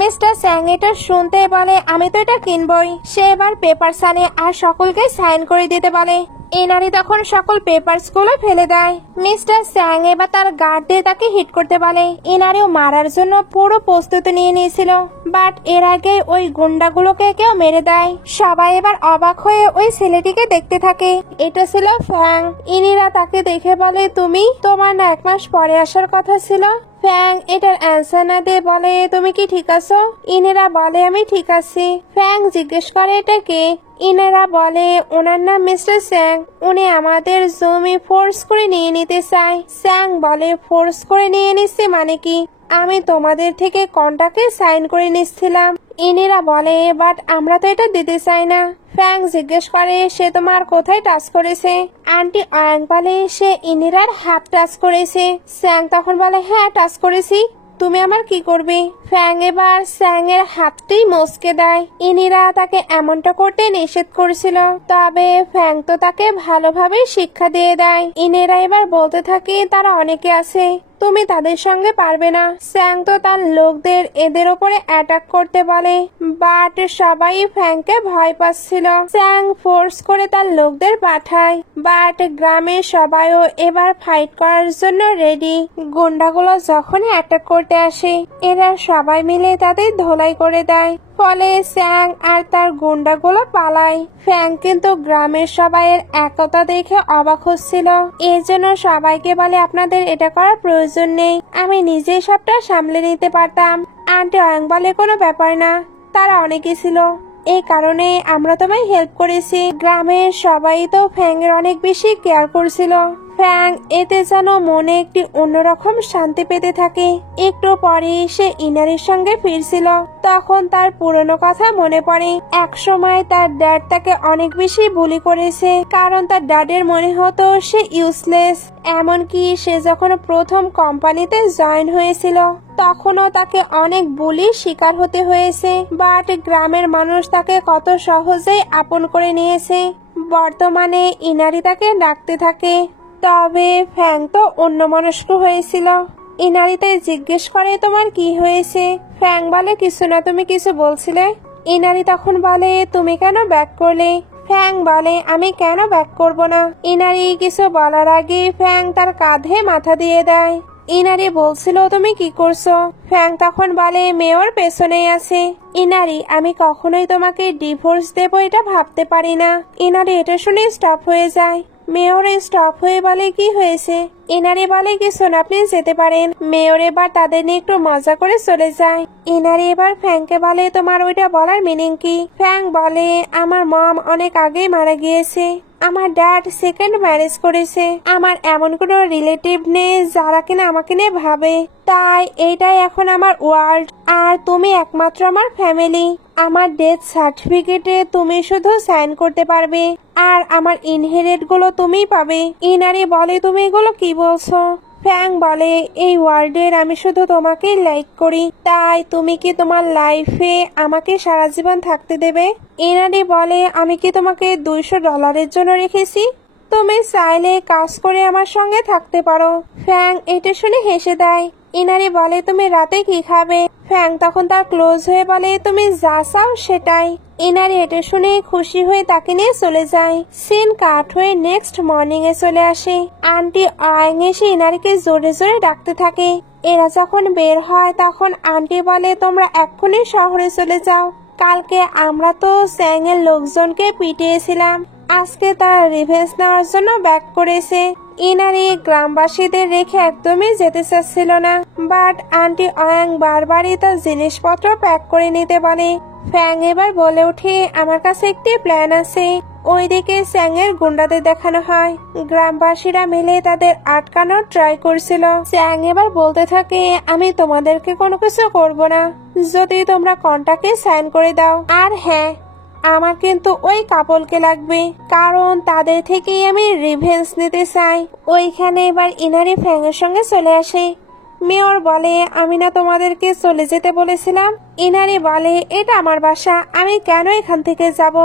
মিস্টার স্যাং এটা শুনতে বলে আমি তো এটা কিনবই। সে এবার পেপারস আনে আর সকলকে সাইন করে দিতে বলে। ইনারি তখন সকল পেপারস গুলো ফেলে দেয়। মিস্টার স্যাং এবার তার গার্ড দিয়ে তাকে হিট করতে বলে। ইনারিও মারার জন্য পুরো প্রস্তুতি নিয়ে নিয়েছিল, বাট এর আগে ওই গুন্ডাগুলোকে কেউ মেরে দেয়। সবাই এবার অবাক হয়ে ওই ছেলেটিকে দেখতে থাকে। এটা ছিল ফ্যাং। ইনিরা তাকে দেখে বলে তুমি তোমার না 1 মাস পরে আসার কথা ছিল। ফ্যাং এটার অ্যান্সার না দিয়ে বলে তুমি কি ঠিক আছো? ইনেরা বলে আমি ঠিক আছি। ফ্যাং জিজ্ঞেস করে এটা কে? ইনেরা বলে ওনার নাম মিস্টার স্যাং, উনি আমাদের জমি ফোর্স করে নিয়ে নিতে চায়। স্যাং বলে ফোর্স করে নিয়ে নিচ্ছে মানে কি? আমি তোমাদের থেকে কন্ট্রাক্টে সাইন করে নিচ্ছিলাম। ইনেরা বলে বাট আমরা তো এটা দিতে চাই না। ফ্যাং জিজ্ঞেস করে সে তোমার কোথায় টাচ করেছে? আন্টি আয়াং বলে সে ইনিরার হাত টাচ করেছে। স্যাং তখন বলে হ্যাঁ টাচ করেছি, তুমি আমার কি করবে? ফ্যাং এবার স্যাং এর হাতটি মস্কে দেয়। ইনিরা তাকে এমনটা করতে নিষেধ করেছিল, তবে ফ্যাং তো তাকে ভালোভাবে শিক্ষা দিয়ে দেয়। ইনেরা এবার বলতে থাকে তারা অনেকে আছে, তুমি তাদের সঙ্গে পারবে না। স্যাং তো তার লোকদের এদের উপরে অ্যাটাক করতে বলে, বাট সবাই ফ্যাংকে ভয় পাচ্ছিল। স্যাং ফোর্স করে তার লোকদের পাঠায়, বাট গ্রামের সবাইও এবার ফাইট করার জন্য রেডি। গুন্ডাগুলো যখন অ্যাটাক করতে আসে এরা সবাই মিলে তাদের ধোলাই করে দেয়, ফলে স্যাং আর তার গুন্ডাগুলো পালায়। ফ্যাং কিন্তু গ্রামের সবাইয়ের একতা দেখে অবাক হচ্ছিল, এর জন্য সবাইকে বলে আপনাদের এটা করার প্রয়োজন নেই, আমি নিজেই সবটা সামলে নিতে পারতাম। আন্টি অয়াং বলে কোনো ব্যাপার না, তারা অনেকে ছিল, এই কারণে আমরা তোমায় হেল্প করেছি। গ্রামের সবাই তো ফ্যাং এর অনেক বেশি কেয়ার করছিল। ফ্যাং এতে যেন মনে একটি অন্যরকম শান্তি পেতে থাকে। একটু পরে সে ইনারির সঙ্গে ফিরছিল, তখন তার পুরনো কথা মনে পড়ে। একসময় তার ড্যাড তাকে অনেক বেশি বুলি করেছে, কারণ তার ড্যাডের মনে হতো সে ইউজলেস। এমনকি সে যখন প্রথম কোম্পানিতে জয়েন হয়েছিল তখনও তাকে অনেক বুলির শিকার হতে হয়েছে। বাট গ্রামের মানুষ তাকে কত সহজেই আপন করে নিয়েছে। বর্তমানে ইনারি তাকে ডাকতে থাকে। তবে ফ্যাং তো অন্যমনস্ক হয়েছিল। ইনারি তাই জিজ্ঞেস করে, তোমার কি হয়েছে? ফ্যাং বলে, কিছু না, তুমি কিছু বলছিলে। ইনারি তখন বলে, তুমি কেন ব্যাক করলে? ফ্যাং বলে, আমি কেন ব্যাক করব না। ইনারি কিছু বলার আগে ফ্যাং তার কাঁধে মাথা দিয়ে দেয়। ইনারি বলছিল, তুমি কি করছো? ফ্যাং তখন বলে, মেয়র পেছনেই আছে। ইনারি, আমি কখনোই তোমাকে ডিভোর্স দেব এটা ভাবতে পারি না। ইনারি এটা শুনে স্টপ হয়ে যায়। মেয়র স্টপ হয়ে বলে, কি হয়েছে? ইনারি বলে, কিছু না, আপনি যেতে পারেন। মেয়র এবার তাদের নিয়ে একটু মজা করে চলে যায়। ইনারি এবার ফ্যাংকে বলে, তোমার ওইটা বলার মিনিং কি? ফ্যাং বলে, আমার মম অনেক আগেই মারা গিয়েছে। আমার ড্যাড সেকেন্ড ম্যারেজ করেছে। আমার এমন কোনো রিলেটিভ নেই যারা কিনা আমাকে নিয়ে ভাবে। তাই এইটাই এখন আমার ওয়ার্ল্ড, আর তুমি একমাত্র আমার ফ্যামিলি। আমার ডেথ সার্টিফিকেটে তুমি শুধু সাইন করতে পারবে, আর আমার ইনহেরিট গুলো তুমিই পাবে। ইনারি বলে, তুমি এগুলো কি বলছো? ফ্যাং বলে, এই ওয়ার্ল্ডের আমি শুধু তোমাকেই লাইক করি, তাই তুমি কি তোমার লাইফে আমাকে সারা জীবন থাকতে দেবে? ইনারি বলে, আমি কি তোমাকে $200 জন্য রেখেছি? তুমি চাইলে কাজ করে আমার সঙ্গে থাকতে পারো। ফ্যাং এটা শুনে হেসে দেয়। ইনারি বলে, তুমি রাতে কি খাবে? ফ্যাং তখন তার ক্লোজ হয়ে বলে, তুমি যা চাও সেটাই। ইনারি এটা শুনে খুশি হয়ে তাকে নিয়ে চলে যায়। সিন কাট হয়ে নেক্সট মর্নিং এ চলে আসে। আন্টি আয়ং এসে ইনারিকে জোরে জোরে ডাকতে থাকে। এরা যখন বের হয় তখন আন্টি বলে, তোমরা এক্ষুনি শহরে চলে যাও। কালকে আমরা তো স্যাং এর লোকজনকে পিটিয়েছিলাম, আজকে তার রিভেঞ্জ নেওয়ার জন্য ব্যাক করেছে। ইনারি গ্রামবাসীদের রেখে একদমই যেতে চাচ্ছিল না, বাট আন্টি অয়াং বারবারই তার জিনিসপত্র প্যাক করে নিতে বলে। ফ্যাং এবার বলে ওঠে, আমার কাছে একটি প্ল্যান আছে। ওইদিকে স্যাং এর গুন্ডাদের দেখানো হয়। গ্রামবাসীরা মিলে তাদের আটকানোর ট্রাই করছিল। স্যাং এবার বলতে থাকে, আমি তোমাদেরকে কোনো কিছু করব না যদি তোমরা কন্ট্রাক্টে সাইন করে দাও। আর হ্যাঁ, আমার কিন্তু ওই কাপলকে লাগবে, কারণ তাদের থেকেই আমি রিভেঞ্জ নিতে চাই। ওইখানে এবার ইনারি ফ্যাং এর সঙ্গে চলে আসে। মেয়র বলে, আমি না তোমাদেরকে চলে যেতে বলেছিলাম? ইনারি বলে, এটা আমার বাসা, আমি কেন এখান থেকে যাব?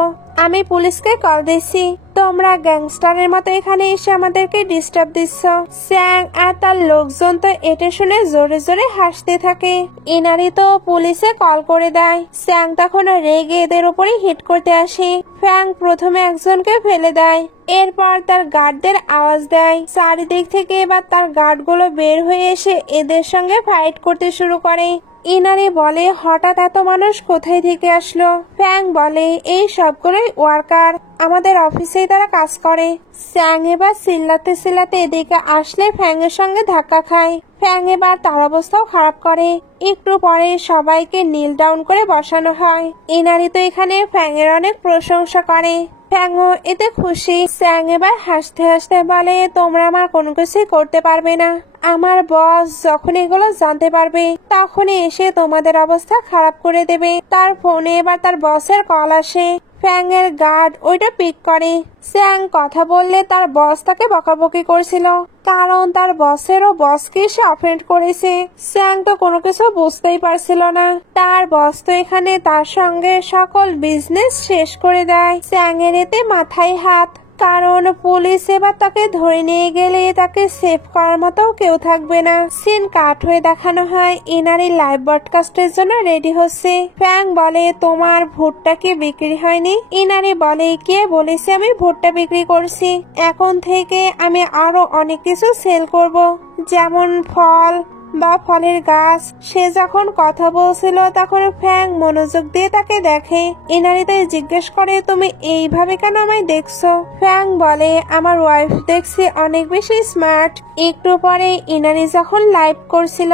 আমি পুলিশকে কল দিচ্ছি। তোমরা গ্যাংস্টারের মতো এখানে এসে আমাদেরকে ডিস্টার্ব দিচ্ছ। স্যাং আর তার লোকজন তো এটা শুনে জোরে জোরে হাসতে থাকে। ইনারি তো পুলিশে কল করে দেয়। স্যাং তখন রেগে এদের উপরে হিট করতে আসে। ফ্যাং প্রথমে একজনকে ফেলে দেয়, এরপর তার গার্ডদের আওয়াজ দেয়। চারিদিক থেকে এবার তার গার্ডগুলো বের হয়ে এসে এদের সঙ্গে ফাইট করতে শুরু করে। ইনারি বলে, হঠাৎ এত মানুষ কোথায় থেকে আসলো? ফ্যাং বলে, এই সবগুলোই ওয়ার্কার, আমাদের অফিসেই তারা কাজ করে। স্যাং এবার চিল্লাতে চিল্লাতে এদিকে আসলে ফ্যাং এর সঙ্গে ধাক্কা খায়। ফ্যাং এবার তার অবস্থাও খারাপ করে। একটু পরে সবাইকে নীল ডাউন করে বসানো হয়। ইনারি তো এখানে ফ্যাং এর অনেক প্রশংসা করে। ফ্যাংও এতে খুশি। স্যাং এবার হাসতে হাসতে বলে, তোমরা আমার কোনো কিছুই করতে পারবে না। আমার বস যখন এগুলো জানতে পারবে তখনই এসে তোমাদের অবস্থা খারাপ করে দেবে। তার ফোনে এবার তার বসের কল আসে। ফ্যাং এর গার্ড ওইটা পিক করে। স্যাং কথা বললে তার বস তাকে বকাবকি করছিল, কারণ তার বসেরও বসকে সে অফেন্ড করেছে। স্যাং তো কোনো কিছু বুঝতেই পারছিল না। তার বস তো এখানে তার সঙ্গে সকল বিজনেস শেষ করে দেয়। স্যাং এর এতে মাথায় হাত, কারণ পুলিশ এবার তাকে ধরে নিয়ে গেলে তাকে সেভ করার মতো কেউ থাকবে না। সিন কাট হয়ে দেখানো হয় ইনারি লাইভ ব্রডকাস্টের জন্য রেডি হচ্ছে। ফ্যাং বলে, তোমার ভুট্টা কি বিক্রি হয়নি? ইনারি বলে, কে বলেছে আমি ভুট্টা বিক্রি করছি? এখন থেকে আমি আরো অনেক কিছু সেল করব, যেমন ফল বা ফলের গাছ। সে যখন কথা বলছিল তখন ফ্যাং মনোযোগ দিয়ে তাকে দেখে। ইনারি তাই জিজ্ঞেস করে, তুমি এইভাবে কেন আমায় দেখছো? ফ্যাং বলে, আমার ওয়াইফ দেখছি অনেক বেশি স্মার্ট। একটু পরে ইনারি যখন লাইভ করছিল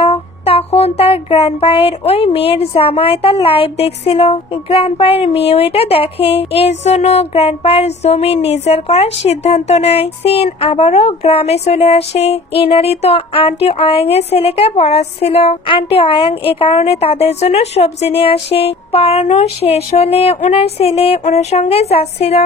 তখন তার গ্র্যান্ডপায়ের ওই মেয়ের জামাই তার লাইভ দেখছিল। গ্র্যান্ডপায়ের মেয়েও এটা দেখে, এর জন্য গ্র্যান্ডপায়ের জমি নিজের করার সিদ্ধান্ত নেয়। সিন আবারও গ্রামে চলে আসে। ইনারি তো আন্টি অয়াং এর ছেলেকে পড়াচ্ছিল। আন্টি অয়াং এ কারণে তাদের জন্য সবজি নিয়ে আসে। পড়ানো শেষ হলে ওনার ছেলে ওনার সঙ্গে যাচ্ছিল।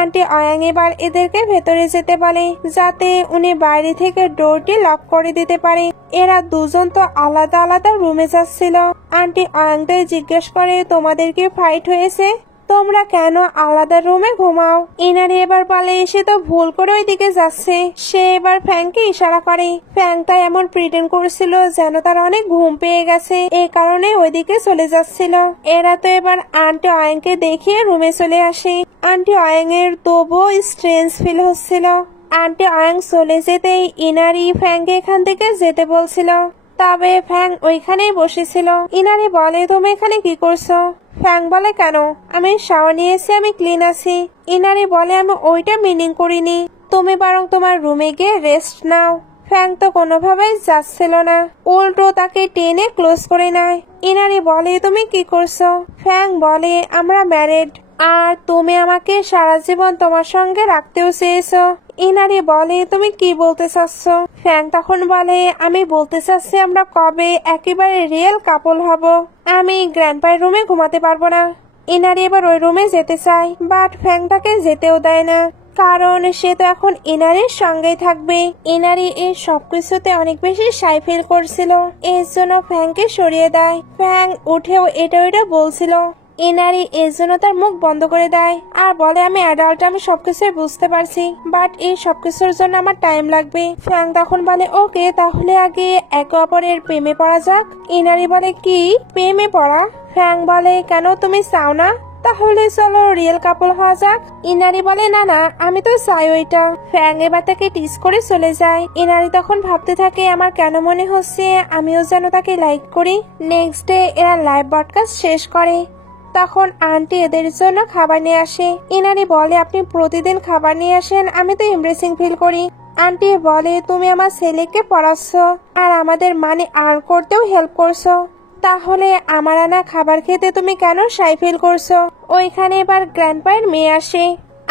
আন্টি অয়াং এবার এদেরকে ভেতরে যেতে বলে, যাতে উনি বাইরে থেকে ডোরটি লক করে দিতে পারে। এরা দুজন তো আলাদা আলাদা রুমে যাচ্ছিল। আন্টি অয়াংদের জিজ্ঞেস করে, তোমাদের কি ফাইট হয়েছে? তোমরা কেন আলাদা রুমে ঘুমাও? ইনারি এবার বলে, সে তো ভুল করে ওইদিকে যাচ্ছে। সে এবার ফ্যাংকে ইশারা করে। ফ্যাং তাই এমন প্রিটেন্ড করছিল যেন তার অনেক ঘুম পেয়ে গেছে, এই কারণে ওইদিকে চলে যাচ্ছিল। এরা তো এবার আন্টি অয়াংকে দেখিয়ে রুমে চলে আসে। আন্টি অয়াং এর তবুও স্ট্রেঞ্জ ফিল হচ্ছিল। আন্টি অয়াং চলে যেতেই ইনারি ফ্যাংকে এখান থেকে যেতে বলছিল, তবে ফ্যাং ওইখানেই বসেছিল। ইনারি বলে, তুমি এখানে কি করছো? ফ্যাং বলে, কেন? আমি শাওয়ার নিয়েছি, আমি ক্লিন আছি। ইনারি বলে, আমি ওইটা মিনিং করিনি, তুমি বরং তোমার রুমে গিয়ে রেস্ট নাও। ফ্যাং তো কোনোভাবেই যাচ্ছিল না, উল্টো তাকে টেনে ক্লোজ করে নেয়। ইনারি বলে, তুমি কি করছো? ফ্যাং বলে, আমরা ম্যারিড, আর তুমি আমাকে সারা জীবন তোমার সঙ্গে রাখতেও চেয়েছো। ইনারি বলে, তুমি কি বলতে চাচ্ছ? ফ্যাং তখন বলে, আমি বলতে চাচ্ছি আমরা কবে একেবারে রিয়েল কাপল হব। আমি গ্র্যান্ডপায়ের রুমে ঘুমাতে পারবো না। ইনারি এবার ওই রুমে যেতে চায়, বাট ফ্যাং তাকে যেতেও দেয় না, কারণ সে তো এখন ইনারির সঙ্গেই থাকবে। ইনারি এই সবকিছুতে অনেক বেশি সাই ফিল করছিল, এর জন্য ফ্যাংকে সরিয়ে দেয়। ফ্যাং উঠেও এটা ওইটা বলছিল। ইনারি এর জন্য তার মুখ বন্ধ করে দেয় আর বলে, আমি অ্যাডাল্ট, আমি সবকিছু বুঝতে পারছি, বাট এই সবকিছুর জন্য আমার টাইম লাগবে। ফ্যাং তখন বলে, ওকে, তাহলে আগে একে অপরের প্রেমে পড়া যাক। ইনারি বলে, কি প্রেমে পড়া? ফ্যাং বলে, কেন তুমি চাও না? তাহলে চলো রিয়েল কাপল হওয়া যাক। ইনারি বলে, না না, আমি তো চাই ওইটা। ফ্যাং এবার তাকে টিস করে চলে যায়। ইনারি তখন ভাবতে থাকে, আমার কেন মনে হচ্ছে আমিও যেন তাকে লাইক করি। নেক্সট ডে এরা লাইভ ব্রডকাস্ট শেষ করে। তখন আন্টি এদের জন্য খাবার নিয়ে আসে। ইনারি বলে, আপনি প্রতিদিন খাবার নিয়ে আসেন, আমি তো এমব্রেসিং ফিল করি। আন্টি বলে, তুমি আমার ছেলেকে পড়াচ্ছ আর আমাদের মানি আর্ন করতেও হেল্প করছো, তাহলে আমার আনা খাবার খেতে তুমি কেন শাই ফিল করছো? ওইখানে এবার গ্র্যান্ডপায়ের মেয়ে আসে।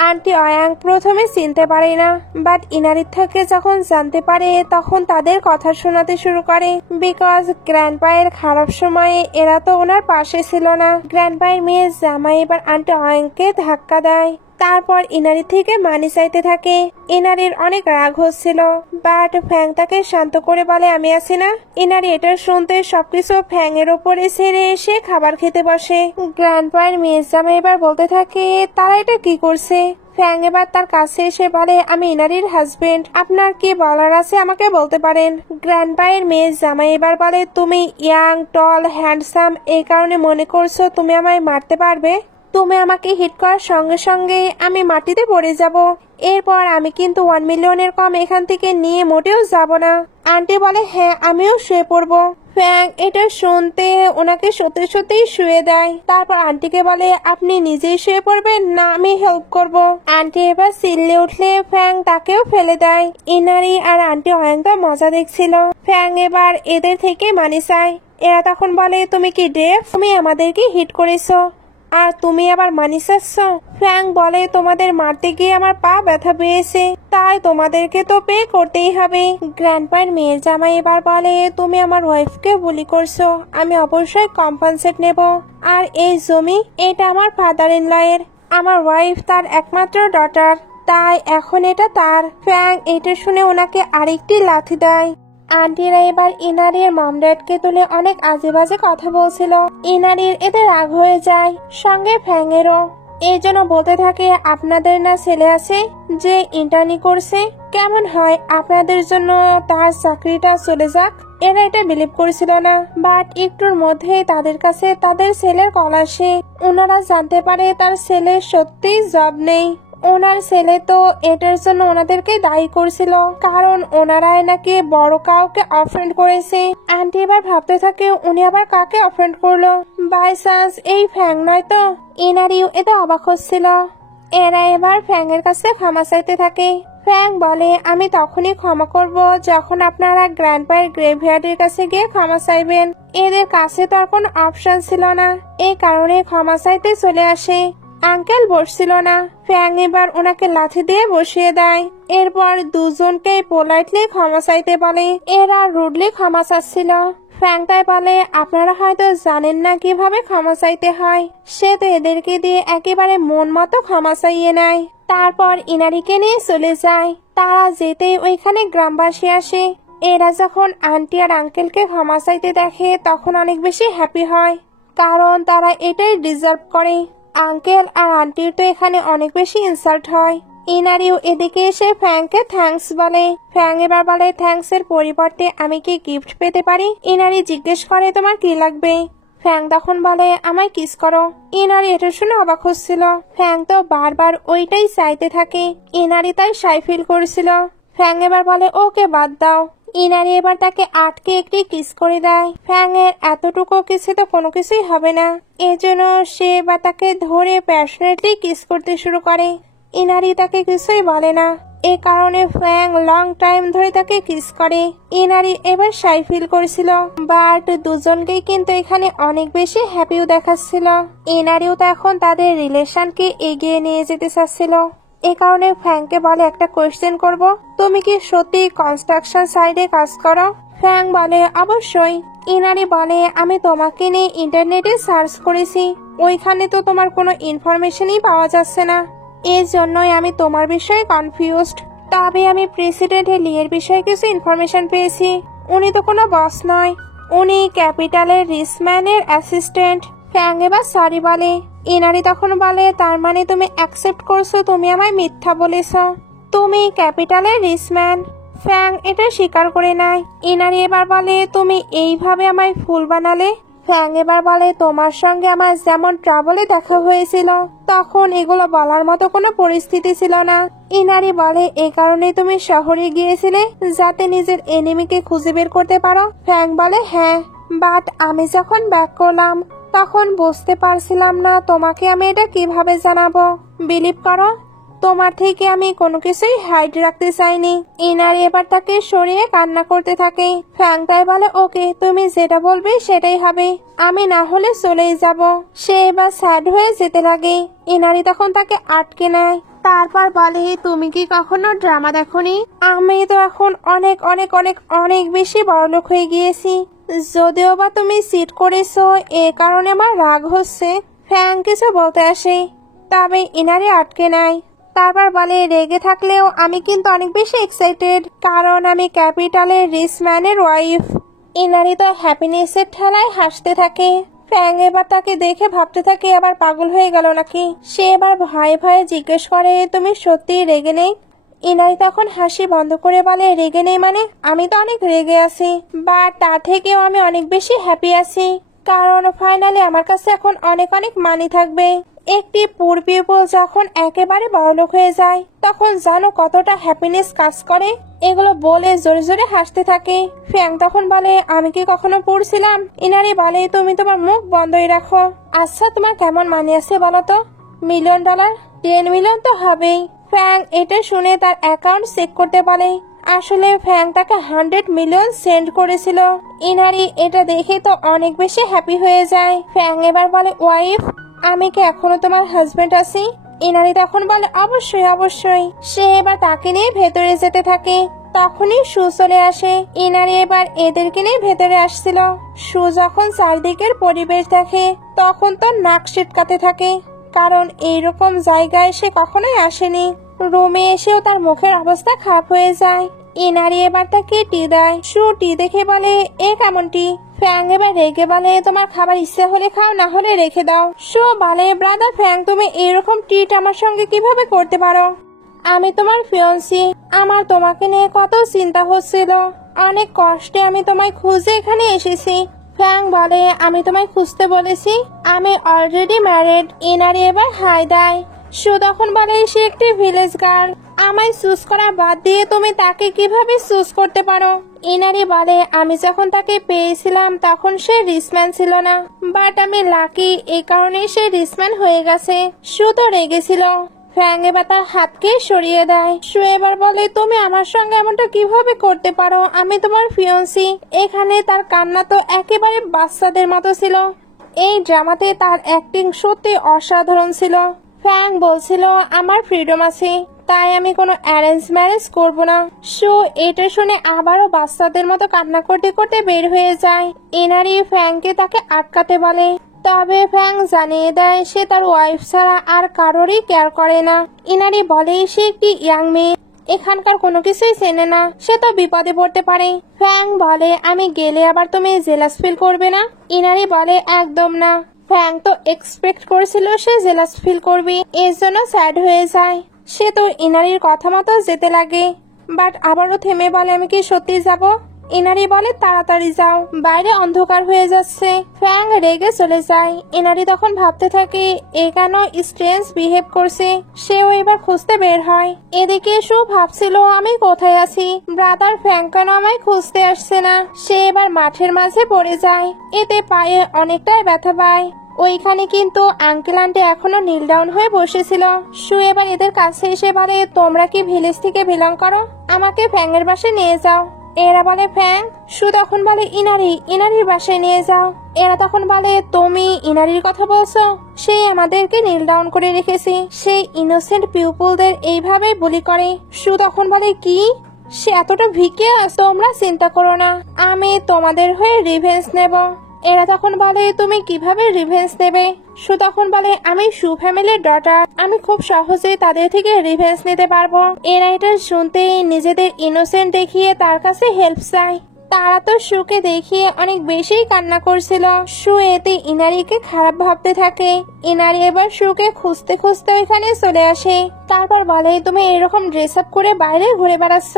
আন্টি অয়াং প্রথমে চিনতে পারে না, বাট ইনারির থেকে যখন জানতে পারে তখন তাদের কথা শোনাতে শুরু করে, বিকজ গ্র্যান্ডপায়ের খারাপ সময়ে এরা তো ওনার পাশে ছিল না। গ্র্যান্ডপায়ের মেয়ে জামাই এবার আন্টি অয়াংকে ধাক্কা দেয়, তারপর ইনারি থেকে মানি চাইতে থাকে। ইনারির অনেক রাগ হচ্ছিল, বাট ফ্যাং তাকে শান্ত করে বলে, আমি আছি না। ইনারি এটা শুনতে সবকিছু ফ্যাং এর ওপরে ছেড়ে এসে খাবার খেতে বসে। গ্র্যান্ডপায়ের মেয়ে জামাই এবার বলতে থাকে, তারা এটা কি করছে? ফ্যাং এবার তার কাছে এসে বলে, আমি ইনারির হাজবেন্ড, আপনার কি বলার আছে আমাকে বলতে পারেন। গ্র্যান্ডপায়ের মেয়ে জামাই এবার বলে, তুমি ইয়াং, টল, হ্যান্ডসাম, এই কারণে মনে করছো তুমি আমায় মারতে পারবে? তুমি আমাকে হিট করার সঙ্গে সঙ্গে আমি মাটিতে পড়ে যাব, এরপর আমি কিন্তু 1 মিলিয়নের কম এখান থেকে নিয়ে মোটেও যাব না। আন্টি বলে, হ্যাঁ, আমিও শুয়ে পড়বো। ফ্যাং এটা শুনতে ওনাকে সত্যি সত্যি শুয়ে দেয়। তারপর আন্টিকে বলে, আপনি নিজেই শুয়ে পড়বেন না আমি হেল্প করব। আন্টি এবার চিল্লে উঠলে ফ্যাং তাকেও ফেলে দেয়। ইনারি আর আন্টি অয়ংটা মজা দেখছিল। ফ্যাং এবার এদের থেকে মানি চায়। এরা তখন বলে, তুমি কি ডেফ? তুমি আমাদেরকে হিট করেছো আর তুমি আবার মানি চাচ্ছ? ফ্যাং বলে, তোমাদের মারতে গিয়ে আমার পা ব্যথা পেয়েছে, তাই তোমাদেরকে তো পে করতেই হবে। গ্র্যান্ডপায়ের মেয়ের জামাই এবার বলে, তুমি আমার ওয়াইফকে বুলি করছো, আমি অবশ্যই কম্পেনসেট নেব। আর এই জমি এটা আমার ফাদার ইন ল এর, আমার ওয়াইফ তার একমাত্র ডটার, তাই এখন এটা তার। ফ্যাং এটা শুনে ওনাকে আরেকটি লাথি দেয়। আন্টিরা এবার ইনারির মম ড্যাডকে তুলে অনেক আজে বাজে কথা বলছিল। ইনারির এতে রাগ হয়ে যায়, সঙ্গে ফ্যাংয়েরও। এই জন্য বলতে থাকে, আপনাদের না ছেলে আছে যে ইন্টার্নি করছে, কেমন হয় আপনাদের জন্য তার চাকরিটা চলে যাক? এরা এটা বিলিভ করেছিল না, বাট একটুর মধ্যে তাদের কাছে তাদের ছেলের কল আসে। ওনারা জানতে পারে তার ছেলের সত্যিই জব নেই। ওনার ছেলে তো এটার জন্য ওনাদেরকে দায়ী করছিল, কারণ ওনারাই নাকি বড় কাউকে অফেন্ড করেছে। আন্টি এবার ভাবতে থাকে, উনি আবার কাকে অফেন্ড করলো? বাই চান্স এই ফ্যাং নয় তো? ইনারিও এতে অবাক হচ্ছিল। এরা এবার ফ্যাং এর কাছে ক্ষমা চাইতে থাকে। ফ্র্যাঙ্ক বলে, আমি তখনই ক্ষমা করব যখন আপনারা গ্র্যান্ডপায়ের গ্রেভইয়ার্ডের কাছে গিয়ে ক্ষমা চাইবেন। এদের কাছে তো আর কোনো অপশন ছিল না, এই কারণে ক্ষমা চাইতে চলে আসে। আঙ্কেল বসছিল না, ফ্র্যাঙ্ক এবার ওনাকে লাথি দিয়ে বসিয়ে দেয়। এরপর দুজনকে পোলাইটলি ক্ষমা চাইতে বলে। এরা রুডলি ক্ষমা চাচ্ছিল। ফ্র্যাঙ্ক তাই বলে, আপনারা হয়তো জানেন না কিভাবে ক্ষমা চাইতে হয়। সে তো এদেরকে দিয়ে একেবারে মন মতো ক্ষমা চাইয়ে নেয়। তারপর ইনারিকে নিয়ে চলে যায়। তারা যেতেই ওইখানে গ্রামবাসী আসে। এরা যখন আন্টি আর আঙ্কেলকে ক্ষমা চাইতে দেখে তখন অনেক বেশি হ্যাপি হয়, কারণ তারা এটাই ডিজার্ভ করে। আঙ্কেল আর আন্টির তো এখানে অনেক বেশি ইনসাল্ট হয়। ইনারিও এদিকে এসে ফ্র্যাঙ্ককে থ্যাঙ্কস বলে। ফ্র্যাঙ্ক এবার বলে, থ্যাঙ্কস এর পরিবর্তে আমি কি গিফট পেতে পারি? ইনারি জিজ্ঞেস করে, তোমার কি লাগবে? ফ্র্যাঙ্ক তখন বলে, আমায় কিস করো। ইনারি এটা শুনে অবাক হচ্ছিল। ফ্র্যাঙ্ক তো বারবার ওইটাই চাইতে থাকে। ইনারি তাই শাই ফিল করছিল। ফ্র্যাঙ্ক এবার বলে, ওকে বাদ দাও। ইনারি এবার তাকে আটকে একটি কিস করে দেয়। ফ্র্যাঙ্কের এতটুকু কিসে তো কোনো কিছুই হবে না, এজন্য সে বা তাকে ধরে প্যাশনেটলি কিস করতে শুরু করে। ইনারি তাকে কিছুই বলে না, এ কারণে ফ্র্যাঙ্ক লং টাইম ধরে তাকে কিস করে। ইনারি এবার শাই ফিল করেছিল, বাট দুজনকেই কিন্তু এখানে অনেক বেশি হ্যাপিও দেখাচ্ছিল। ইনারিও তো এখন তাদের রিলেশনকে এগিয়ে নিয়ে যেতে চাচ্ছিল। এ কারণে ফ্র্যাঙ্ককে বলে, একটা কোয়েশ্চেন করব, তুমি কি সত্যি কনস্ট্রাকশন সাইডে কাজ করো? ফ্র্যাঙ্ক বলে, অবশ্যই। ইনারি বলে, আমি তোমাকে নিয়ে ইন্টারনেটে সার্চ করেছি, ওইখানে তো তোমার কোনো ইনফরমেশনই পাওয়া যাচ্ছে না, এর জন্যই আমি তোমার বিষয়ে কনফিউজড। তবে আমি প্রেসিডেন্ট লিয়ের বিষয়ে কিছু ইনফরমেশন পেয়েছি। উনি তো কোনো বস নয়, উনি ক্যাপিটালের রিচম্যানের অ্যাসিস্ট্যান্ট। ফ্র্যাঙ্ক এবার সরি বলে। ইনারি তখন বলে, তার মানে তুমি অ্যাকসেপ্ট করছো তুমি আমায় মিথ্যা বলেছ, তুমি ক্যাপিটালের রিচম্যান। ফ্র্যাঙ্ক এটা স্বীকার করে নেয়। ইনারি এবার বলে, তুমি এইভাবে আমায় ফুল বানালে? ফ্র্যাঙ্ক এবার বলে, তোমার সঙ্গে আমার যেমন ট্রাবলে দেখা হয়েছিল তখন এগুলো বলার মতো কোনো পরিস্থিতি ছিল না। ইনারি বলে, এই কারণেই তুমি শহরে গিয়েছিলে যাতে নিজের এনিমিকে খুঁজে বের করতে পারো? ফ্র্যাঙ্ক বলে, হ্যাঁ, বাট আমি যখন ব্যাক করলাম তখন বুঝতে পারছিলাম না তোমাকে আমি এটা কিভাবে জানাবো। বিলিভ করো, তোমার থেকে আমি কোনো কিছুই হাইড রাখতে চাইনি। ইনারি এবার তাকে সরিয়ে কান্না করতে থাকে। ফ্র্যাঙ্ক তাই বলে, ওকে, তুমি যেটা বলবে সেটাই হবে, আমি না হলে চলেই যাব। সে এবার স্যাড হয়ে যেতে লাগে। ইনারি তখন তাকে আটকে নেয়। তারপর বলে, তুমি কি কখনো ড্রামা দেখোনি? আমি তো এখন অনেক অনেক অনেক অনেক বেশি বড়লোক হয়ে গিয়েছি, যদিও বা তুমি চিট করেছো, এ কারণে আমার রাগ হচ্ছে। ফ্র্যাঙ্ক কিছু বলতে আসে, তবে ইনারি আটকে নেয়। তারপর বলে, রেগে থাকলেও আমি কিন্তু অনেক বেশি এক্সাইটেড, কারণ আমি ক্যাপিটালের রিচম্যানের ওয়াইফ। ইনারি তো হ্যাপিনেসের ঠেলায় হাসতে থাকে। ফ্র্যাঙ্ক এবার তাকে দেখে ভাবতে থাকে আবার পাগল হয়ে গেল নাকি। সে এবার ভয়ে ভয়ে জিজ্ঞেস করে, তুমি সত্যি রেগে নেই? ইনারি তখন হাসি বন্ধ করে বলে, রেগে নেই মানে? আমি তো অনেক রেগে আছি, বাট তার থেকেও আমি অনেক বেশি হ্যাপি আছি, কারণ ফাইনালি আমার কাছে এখন অনেক অনেক মানি থাকবে। একটি পুর পিপল যখন একেবারে বড়লোক হয়ে যায় তখন জানো কতটা হ্যাপিনেস কাজ করে। এগুলো বলে জোরে জোরে হাসতে থাকে। ফ্র্যাঙ্ক তখন বলে, আমি কি কখনো পড়ছিলাম? ইনারি বলে, তুমি তোমার মুখ বন্ধই রাখো। আচ্ছা, তোমার কেমন মানি আছে বলো তো? $1 মিলিয়ন? 10 মিলিয়ন তো হবেই। ফ্র্যাঙ্ক এটা শুনে তার অ্যাকাউন্ট চেক করতে বলে। আসলে ফ্র্যাঙ্ক তাকে 100 মিলিয়ন সেন্ড করেছিল। ইনারি এটা দেখে তো অনেক বেশি হ্যাপি হয়ে যায়। ফ্র্যাঙ্ক এবার বলে, ওয়াইফ, আমি কি এখনো তোমার হাজবেন্ড আছি? ইনারি তখন বলে, অবশ্যই অবশ্যই। সে এবার তাকে নিয়ে ভেতরে যেতে থাকে। তখনই সু চলে আসে। ইনারি এবার এদেরকে নিয়ে ভেতরে আসছিল। সু যখন চারদিকের পরিবেশ দেখে তখন তো নাক সিটকাতে থাকে, কারণ এইরকম জায়গায় সে কখনোই আসেনি। রুমে এসেও তার মুখের অবস্থা খারাপ হয়ে যায়। ইনারি এবার তাকে টি দেয়। সু টি দেখে বলে, এ কেমন টি? ফ্র্যাঙ্ক এবার রেগে বলে, তোমার খাবার ইচ্ছে হলে খাও, না হলে রেখে দাও। সু বলে, ব্রাদার ফ্র্যাঙ্ক, তুমি এরকম ট্রিট আমার সঙ্গে কিভাবে করতে পারো? আমি তোমার ফিয়ন্সি, আমার তোমাকে নিয়ে কত চিন্তা হচ্ছিল, অনেক কষ্টে আমি তোমায় খুঁজে এখানে এসেছি। ফ্র্যাঙ্ক বলে, আমি তোমায় খুঁজতে বলেছি, আমি অলরেডি ম্যারিড। ইনারি এবার হাই দেয়। সু তখন বলে, সে একটি ভিলেজ গার্ল, আমায় চুজ করা বাদ দিয়ে তুমি তাকে কিভাবে চুজ করতে পারো? ইনারি বলে, আমি যখন তাকে পেয়েছিলাম তখন সে রিচম্যান ছিল না, বাট আমি লাকি, এই কারণে সে রিচম্যান হয়ে গেছে। সু তো রেগেছিল। ফ্যাং এবার তার হাতকে সরিয়ে দেয়। সু এবার বলে, তুমি আমার সঙ্গে এমনটা কিভাবে করতে পারো? আমি তোমার ফিয়ন্সি। এখানে তার কান্না তো একেবারে বাচ্চাদের মতো ছিল। এই ড্রামাতে তার অ্যাক্টিং সত্যি অসাধারণ ছিল। ফ্যাং বলছিল, আমার ফ্রিডম আছে, তাই আমি কোনো অ্যারেঞ্জ ম্যারেজ করব না। সো এটা শুনে আবারও বাচ্চাদের মতো কান্না করতে করতে বের হয়ে যায়। এনারি ফ্যাংকে তাকে আটকাতে বলে, তবে ফ্যাং জানিয়ে দেয় সে তার ওয়াইফ ছাড়া আর কারোরই কেয়ার করে না। ইনারি বলে সে একটি ইয়াং মেয়ে, এখানকার কোনো কিছুই চেনে না, সে তো বিপদে পড়তে পারে। ফ্যাং বলে, আমি গেলে আবার তুমি জেলাস ফিল করবে না? ইনারি বলে, একদম না। ফ্যাং তো এক্সপেক্ট করেছিল সে জেলাস ফিল করবে, এর জন্য স্যাড হয়ে যায়। সে তো ইনারির কথা মতো যেতে লাগে, বাট আবারও থেমে বলে, আমি কি সত্যি যাব? ইনারি বলে, তাড়াতাড়ি যাও, বাইরে অন্ধকার হয়ে যাচ্ছে। ফ্যাং রেগে চলে যায়। ইনারি তখন ভাবতে থাকে এ কেন স্ট্রেঞ্জ বিহেভ করছে। সেও এবার খুঁজতে বের হয়। এদিকে সু ভাবছিল, আমি কোথায় আছি, ব্রাদার ফ্যাং কেন আমায় খুঁজতে আসছে না। সে এবার মাঠের মাঝে পড়ে যায়, এতে পায়ে অনেকটাই ব্যথা পায়। ওইখানে কিন্তু আঙ্কেল আন্টি এখনো নীল ডাউন হয়ে বসেছিল। সু এবার এদের কাছে এসে বলে, তোমরা কি ভিলেজ থেকে বিলং করো? আমাকে ফ্যাং এর বাসায় নিয়ে যাও। এরা বলে, ফ্যাং? সু তখন বলে, ইনারির বাসায় নিয়ে যাও। এরা তখন বলে, তুমি ইনারির কথা বলছো? সেই আমাদেরকে নীল ডাউন করে রেখেছে, সেই ইনোসেন্ট পিউপলদের এইভাবে বুলি করে। সু তখন বলে, কি? সে এতটা ভিকে আছে? তোমরা চিন্তা করো না, আমি তোমাদের হয়ে রিভেঞ্জ নেব। এরা তখন বলে, তুমি কিভাবে রিভেঞ্জ নেবে? সু তখন বলে, আমি সু ফ্যামিলির ডটার, আমি খুব সহজে তাদের থেকে রিভেঞ্জ নিতে পারবো। এরা এটা শুনতে নিজেদের ইনোসেন্ট দেখিয়ে তার কাছে হেল্প চায়। তারা তো সুকে দেখিয়ে অনেক বেশি কান্না করছিল। সু এতে ইনারিকে খারাপ ভাবতে থাকে। ইনারি এবার সুকে খুঁজতে খুঁজতে ওইখানে চলে আসে। তারপর বলে, তুমি এরকম ড্রেস আপ করে বাইরে ঘুরে বেড়াচ্ছ,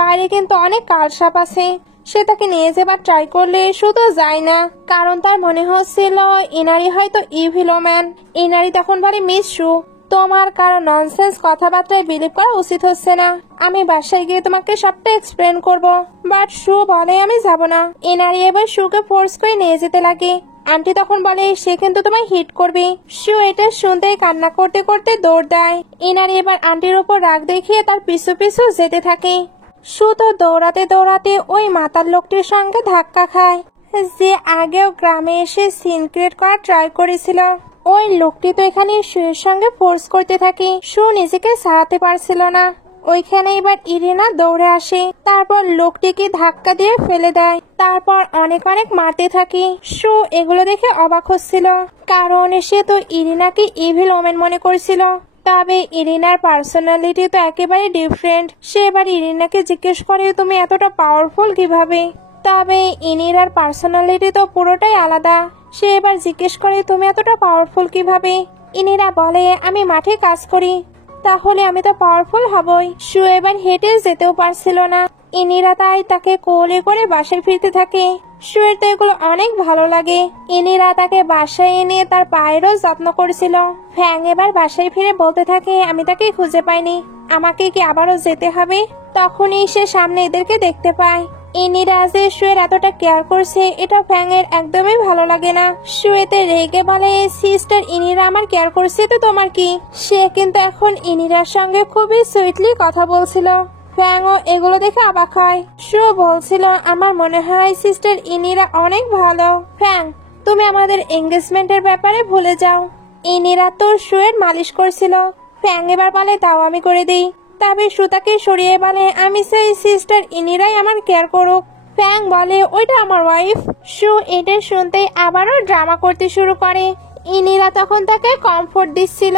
বাইরে কিন্তু অনেক কালসাপ আছে। সে তাকে নিয়ে যাবার ট্রাই করলে শুধু যায় না, কারণ তার মনে হচ্ছিল ইনারি হয়তো ইভিল ওম্যান। ইনারি তখন বলে, মিস সু, তোমার কারো ননসেন্স কথাবার্তায় বিলিভ করা উচিত হচ্ছে না। আমি বাসায় গিয়ে তোমাকে সবটা এক্সপ্লেন করব। বাট সু বলে, আমি যাব না। ইনারি এবার সুকে ফোর্স করে নিয়ে যেতে লাগে। আন্টি তখন বলে, সে কিন্তু তোমায় হিট করবে। সু এটা শুনতে কান্না করতে করতে দৌড় দেয়। ইনারি এবার আন্টির উপর রাগ দেখিয়ে তার পিছু পিছু যেতে থাকে। সু তো দৌড়াতে দৌড়াতে ওই মাতার লোকটির সঙ্গে ধাক্কা খায়, যে আগেও গ্রামে এসে সিন ক্রিয়েট করার ট্রাই করেছিল। ওই লোকটি তো এখানে সুয়ের সঙ্গে ফোর্স করতে থাকে। সু নিজেকে সারাতে পারছিল না। ওইখানে এবার ইরিনা দৌড়ে আসে, তারপর লোকটিকে ধাক্কা দিয়ে ফেলে দেয়, তারপর অনেক অনেক মারতে থাকে। সু এগুলো দেখে অবাক হচ্ছিল, কারণ সে তো ইরিনাকে ইভিল ওমেন মনে করছিল। তবে ইরিনার পার্সোনালিটি তো একেবারে ডিফারেন্ট। সে এবার ইরিনাকে জিজ্ঞেস করে, তুমি এতটা পাওয়ারফুল কিভাবে? তবে ইনিরার পার্সোনালিটি তো পুরোটাই আলাদা। সে এবার জিজ্ঞেস করে, তুমি এতটা পাওয়ারফুল কিভাবে? ইনিরা বলে, আমি মাঠে কাজ করি, তাহলে আমি তো পাওয়ারফুল হবই। সু এবার হেঁটে যেতেও পারছিল না। ইনিরা তাই তাকে কোলে করে বাসায় ফিরতে থাকে। সুয়ের তো এগুলো অনেক ভালো লাগে। ইনিরা তাকে বাসায় এনে তার পায়েরও যত্ন করেছিল। ফ্যাং এবার বাসায় ফিরে বলতে থাকে, আমি তাকে খুঁজে পাইনি, আমাকে কি আবারও যেতে হবে? তখনই সে সামনে এদেরকে দেখতে পায়। ইনিরা যে সুয়ের এতটা কেয়ার করছে এটা ফ্যাং এর একদমই ভালো লাগে না। সুয়েতে রেগে বলে, সিস্টার ইনিরা আমার কেয়ার করছে তো তোমার কি? সে কিন্তু এখন ইনিরার সঙ্গে খুবই সুইটলি কথা বলছিল। ফ্যাংও এগুলো দেখে অবাক হয়। সু বলছিল, আমার মনে হয় সিস্টার ইনিরা অনেক ভালো। ফ্যাং, তুমি আমাদের এঙ্গেজমেন্টের ব্যাপারে ভুলে যাও। ইনিরা তো সুয়ের মালিশ করছিল। ফ্যাং এবার বলে, তাও আমি করে দিই। তবে সু তাকে সরিয়ে বলে, আমি চাই সিস্টার ইনিরাই আমার কেয়ার করুক। ফ্যাং বলে, ওইটা আমার ওয়াইফ। সু এটা শুনতেই আবারও ড্রামা করতে শুরু করে। ইনিরা তখন তাকে কমফোর্ট দিচ্ছিল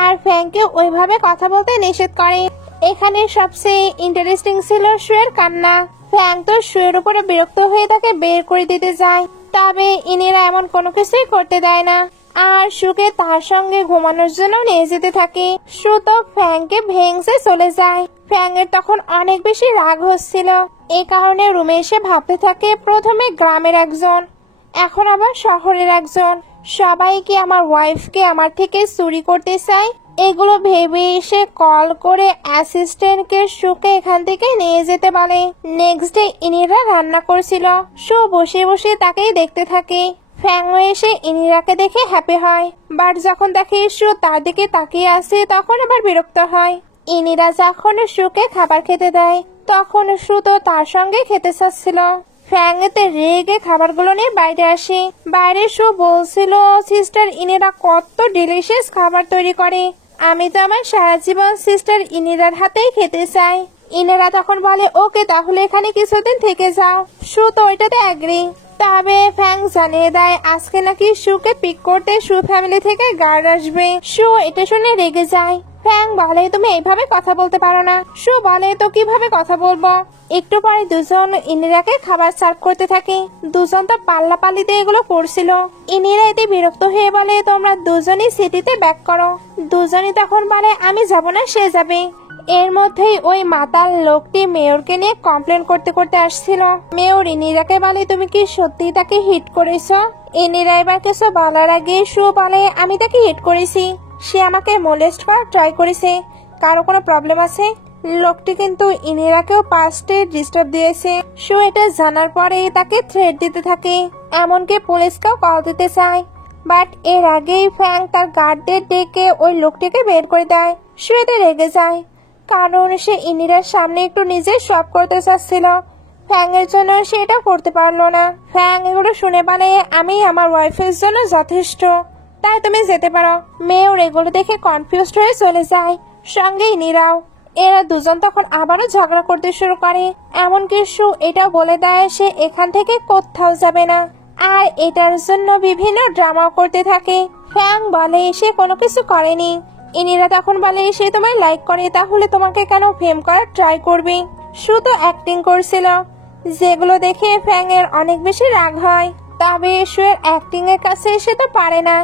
আর ফ্যাংকে ওইভাবে কথা বলতে নিষেধ করে। এখানে সবচেয়ে ইন্টারেস্টিং ছিল সুয়ের কান্না। ফ্যাং তো সুয়ের উপরে বিরক্ত হয়ে তাকে বের করে দিতে যায়, তবে ইনিরা এমন কোনো কিছুই করতে দেয় না আর সুকে তার সঙ্গে ঘুমানোর জন্য নিয়ে যেতে থাকে। সু তো ফ্যাংকে ভেঙে চলে যায়। ফ্যাং এর তখন অনেক বেশি রাগ হচ্ছিল। এই কারণে রুমে এসে ভাবতে থাকে, প্রথমে গ্রামের একজন, এখন আবার শহরের একজন, সবাই কি আমার ওয়াইফকে আমার থেকে চুরি করতে চায়? এগুলো ভেবে সে কল করে অ্যাসিস্ট্যান্টকে সুকে এখান থেকে নিয়ে যেতে বলে। নেক্সট ডে ইনিরা রান্না করছিল। সু বসে বসে তাকেই দেখতে থাকে। ফ্যাংও এসে ইনিরাকে দেখে হ্যাপি হয়, বাট যখন দেখে শু তার দিকে তাকিয়ে আছে তখন আবার বিরক্ত হয়। ইনিরা যখন শুকে খাবার খেতে দেয় তখন শু তো তার সঙ্গে খেতে চাচ্ছিল। ফ্যাং এতে রেগে খাবারগুলো নিয়ে বাইরে আসে। বাইরে শু বলছিল, সিস্টার ইনিরা কত ডিলিশিয়াস খাবার তৈরি করে, আমি তো আমার সারা জীবন সিস্টার ইনিরার হাতেই খেতে চাই। ইনিরা তখন বলে, ওকে তাহলে এখানে কিছুদিন থেকে যাও। শু তো ওইটাতে অ্যাগ্রি। তবে ফ্যাং জানিয়ে দেয় আজকে নাকি শুকে পিক করতে শু ফ্যামিলি থেকে গার্ড আসবে। শু এটা শুনে রেগে যায়। ফ্যাং বলে, তুমি এইভাবে কথা বলতে পারো না। শু বলে, তো কিভাবে কথা বলবো। একটু পরে দুজন ইনিরাকে খাবার সার্ভ করতে থাকে। দুজন তো পাল্লাপাল্লিতে এগুলো করছিল। ইনিরা এতে বিরক্ত হয়ে বলে, তোমরা দুজনই সিটিতে ব্যাক করো। দুজনই তখন বলে, আমি যাব না, সে যাবে। এর মধ্যেই ওই মাতাল লোকটি মেয়রকে নিয়ে কমপ্লেন করতে করতে আসছিল। মেয়র ইনিরাকে বলে, তুমি কি সত্যি তাকে হিট করেছ? ইনিরা এবার কিছু বলার আগে শু বলে, আমি তাকে হিট করেছি, সে আমাকে মোলেস্ট করার ট্রাই করেছে। কারো কোনো প্রবলেম আছে? লোকটি কিন্তু ইনিরাকেও পাস্টে ডিস্টার্ব দিয়েছে। শু এটা জানার পরে তাকে থ্রেট দিতে থাকে, এমনকি পুলিশকেও কল দিতে চায়। বাট এর আগেই ফ্যাং তার গার্ডদের ডেকে ওই লোকটিকে বের করে দেয়। শু এতে রেগে যায়, কারণ সে ইনিরার সামনে একটু নিজে সব করতে চাচ্ছিল। ফ্যাং এর জন্য সে এটা করতে পারলো না। ফ্যাং এগুলো শুনে বলে, আমি আমার ওয়াইফের জন্য যথেষ্ট, তাই তুমি যেতে পারো। মেয়র এগুলো দেখে কনফিউজড হয়ে চলে যায়, সঙ্গে ইনিরাও। এরা দুজন তখন আবারও ঝগড়া করতে শুরু করে। এমনকি শু এটাও বলে দেয় সে এখান থেকে কোথাও যাবে না, আর এটার জন্য বিভিন্ন ড্রামা করতে থাকে। ফ্যাং বলে সে কোনো কিছু করেনি। ইনিরা তখন বলে, সে তোমায় লাইক করে, তাহলে তোমাকে কেন ফেম করার ট্রাই করবে? শু তো অ্যাক্টিং করছিল, যেগুলো দেখে ফ্যাং এর অনেক বেশি রাগ হয়। তবে শু এর অ্যাক্টিং এর কাছে সে তো পারে না।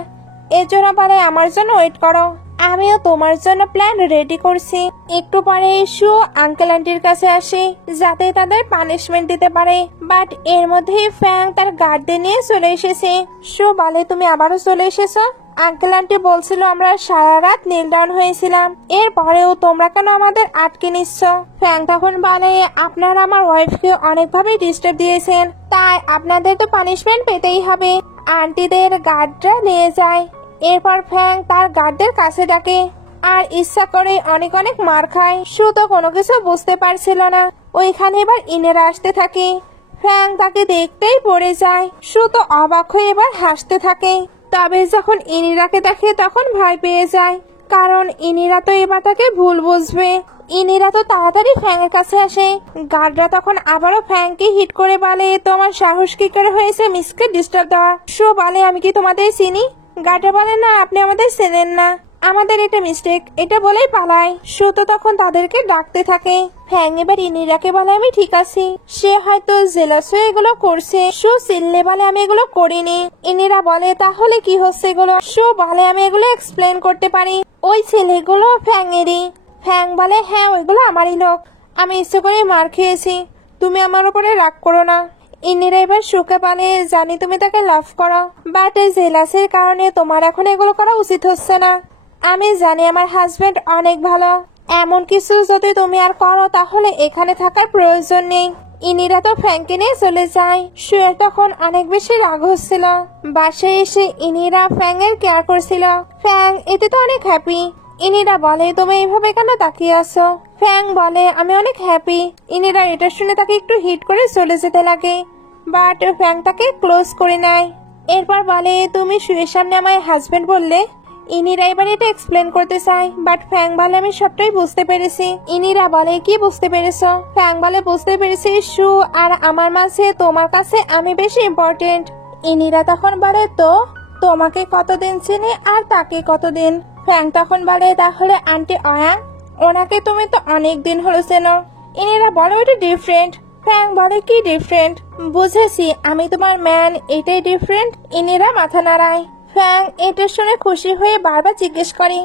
এজন্য বলে, আমার জন্য ওয়েট করো, আমিও তোমার জন্য প্ল্যান রেডি করছি। একটু পরে শু আঙ্কেল আন্টির কাছে আসে যাতে তাদের পানিশমেন্ট দিতে পারে। বাট এর মধ্যে ফ্যাং তার গার্ডদের নিয়ে চলে এসেছে। শু বলে, তুমি আবারও চলে এসেছো? আঙ্কেল আন্টি বলছিল আমরা সারা রাত নীল ডাউন হয়েছিলাম, এরপরেও তোমরা কেন আমাদের আটকে নিচ্ছ? ফ্যাং তখন বলে, আপনারা আমার ওয়াইফকে অনেকভাবে ডিস্টার্ব দিয়েছেন, তাই আপনাদের তো পানিশমেন্ট পেতেই হবে। আন্টিদের গার্ডরা নিয়ে যায়। এরপর ফ্যাং তার গার্ডদের কাছে ডাকে আর ইচ্ছা করে অনেক অনেক মার খায়। শু তো কোনো কিছু বুঝতে পারছিল না। ওইখানে এবার ইনেরা আসতে থাকে। ফ্যাং তাকে দেখতেই পড়ে যায়। শু তো অবাক হয়ে এবার হাসতে থাকে। তবে যখন ইনিরাকে দেখে তখন ভয় পেয়ে যায়, কারণ ইনিরা তো এবার তাকে ভুল বুঝবে। ইনিরা তো তাড়াতাড়ি ফ্যাং এর কাছে আসে। গার্ডরা তখন আবারও ফ্যাংকে হিট করে বলে, তোমার সাহস কি করে হয়েছে মিসকে ডিস্টার্ব দেওয়া? শু বলে, আমি কি তোমাদের চিনি? গার্ডরা বলে, না আপনি আমাদের চেনেন না, আমাদের এটা মিস্টেক, এটা বলেই পালায়। শু তো তখন তাদেরকে ডাকতে থাকে। ফ্যাং এবার ইনিরাকে বলে, আমি ঠিক আছি, সে হয়তো জেলাস হয়ে এগুলো করছে। শু চিল্লে বলে, আমি এগুলো করিনি। ইনিরা বলে, তাহলে কি হচ্ছে এগুলো? শু বলে, আমি এগুলো এক্সপ্লেন করতে পারি, ওই ছেলেগুলো ফ্যাং এরই। ফ্যাং বলে, হ্যাঁ ওইগুলো আমারই লোক, আমি ইচ্ছে করে মার খেয়েছি, তুমি আমার উপরে রাগ করো না। ইনিরা এবার শুকে বলে, জানি তুমি তাকে লাভ করো, বাট জেলাসের কারণে তোমার এখন এগুলো করা উচিত হচ্ছে না। আমি জানি আমার হাজবেন্ড অনেক ভালো, এমন কিছু যদি তুমি আর করো তাহলে এখানে থাকার প্রয়োজন নেই। ইনিরা তো ফ্যাংকে নিয়ে চলে যায়। শুয়ে তখন অনেক বেশি রাগ হচ্ছিল। বাসায় এসে ইনিরা ফ্যাং এর কেয়ার করছিল। ফ্যাং এতে তো অনেক হ্যাপি। ইনিরা বলে, তুমি এইভাবে কেন তাকিয়ে আছো? ফ্যাং বলে, আমি অনেক হ্যাপি। ইনিরা এটা শুনে তাকে একটু হিট করে চলে যেতে লাগে, বাট ফ্যাং তাকে ক্লোজ করে নেয়। এরপর বলে, তুমি শুয়ের সামনে আমার হাজবেন্ড বললে। ইনিরা এবার এটা এক্সপ্লেন করতে চায়, বাট ফ্যাং বলে, আমি সবটাই বুঝতে পেরেছি। ইনিরা বলে, কি বুঝতে পেরেছো? ফ্যাং বলে, বুঝতে পেরেছি শু আর আমার মাঝে তোমার কাছে আমি বেশি ইম্পর্টেন্ট। ইনিরা তখন বলে, তো তোমাকে কতদিন চিনি আর তাকে কতদিন? ফ্যাং তখন বলে, তাহলে আন্টি অয়া, ওনাকে তুমি তো অনেক দিন হলো চেনো। ইনিরা বলে, এটা ডিফারেন্ট। ফ্যাং বলে, কি ডিফারেন্ট? বুঝেছি, আমি তোমার ম্যান, এটাই ডিফারেন্ট। ইনিরা মাথা নাড়ায়। ফ্যাং এটা শুনে খুশি হয়ে বারবার জিজ্ঞেস করে।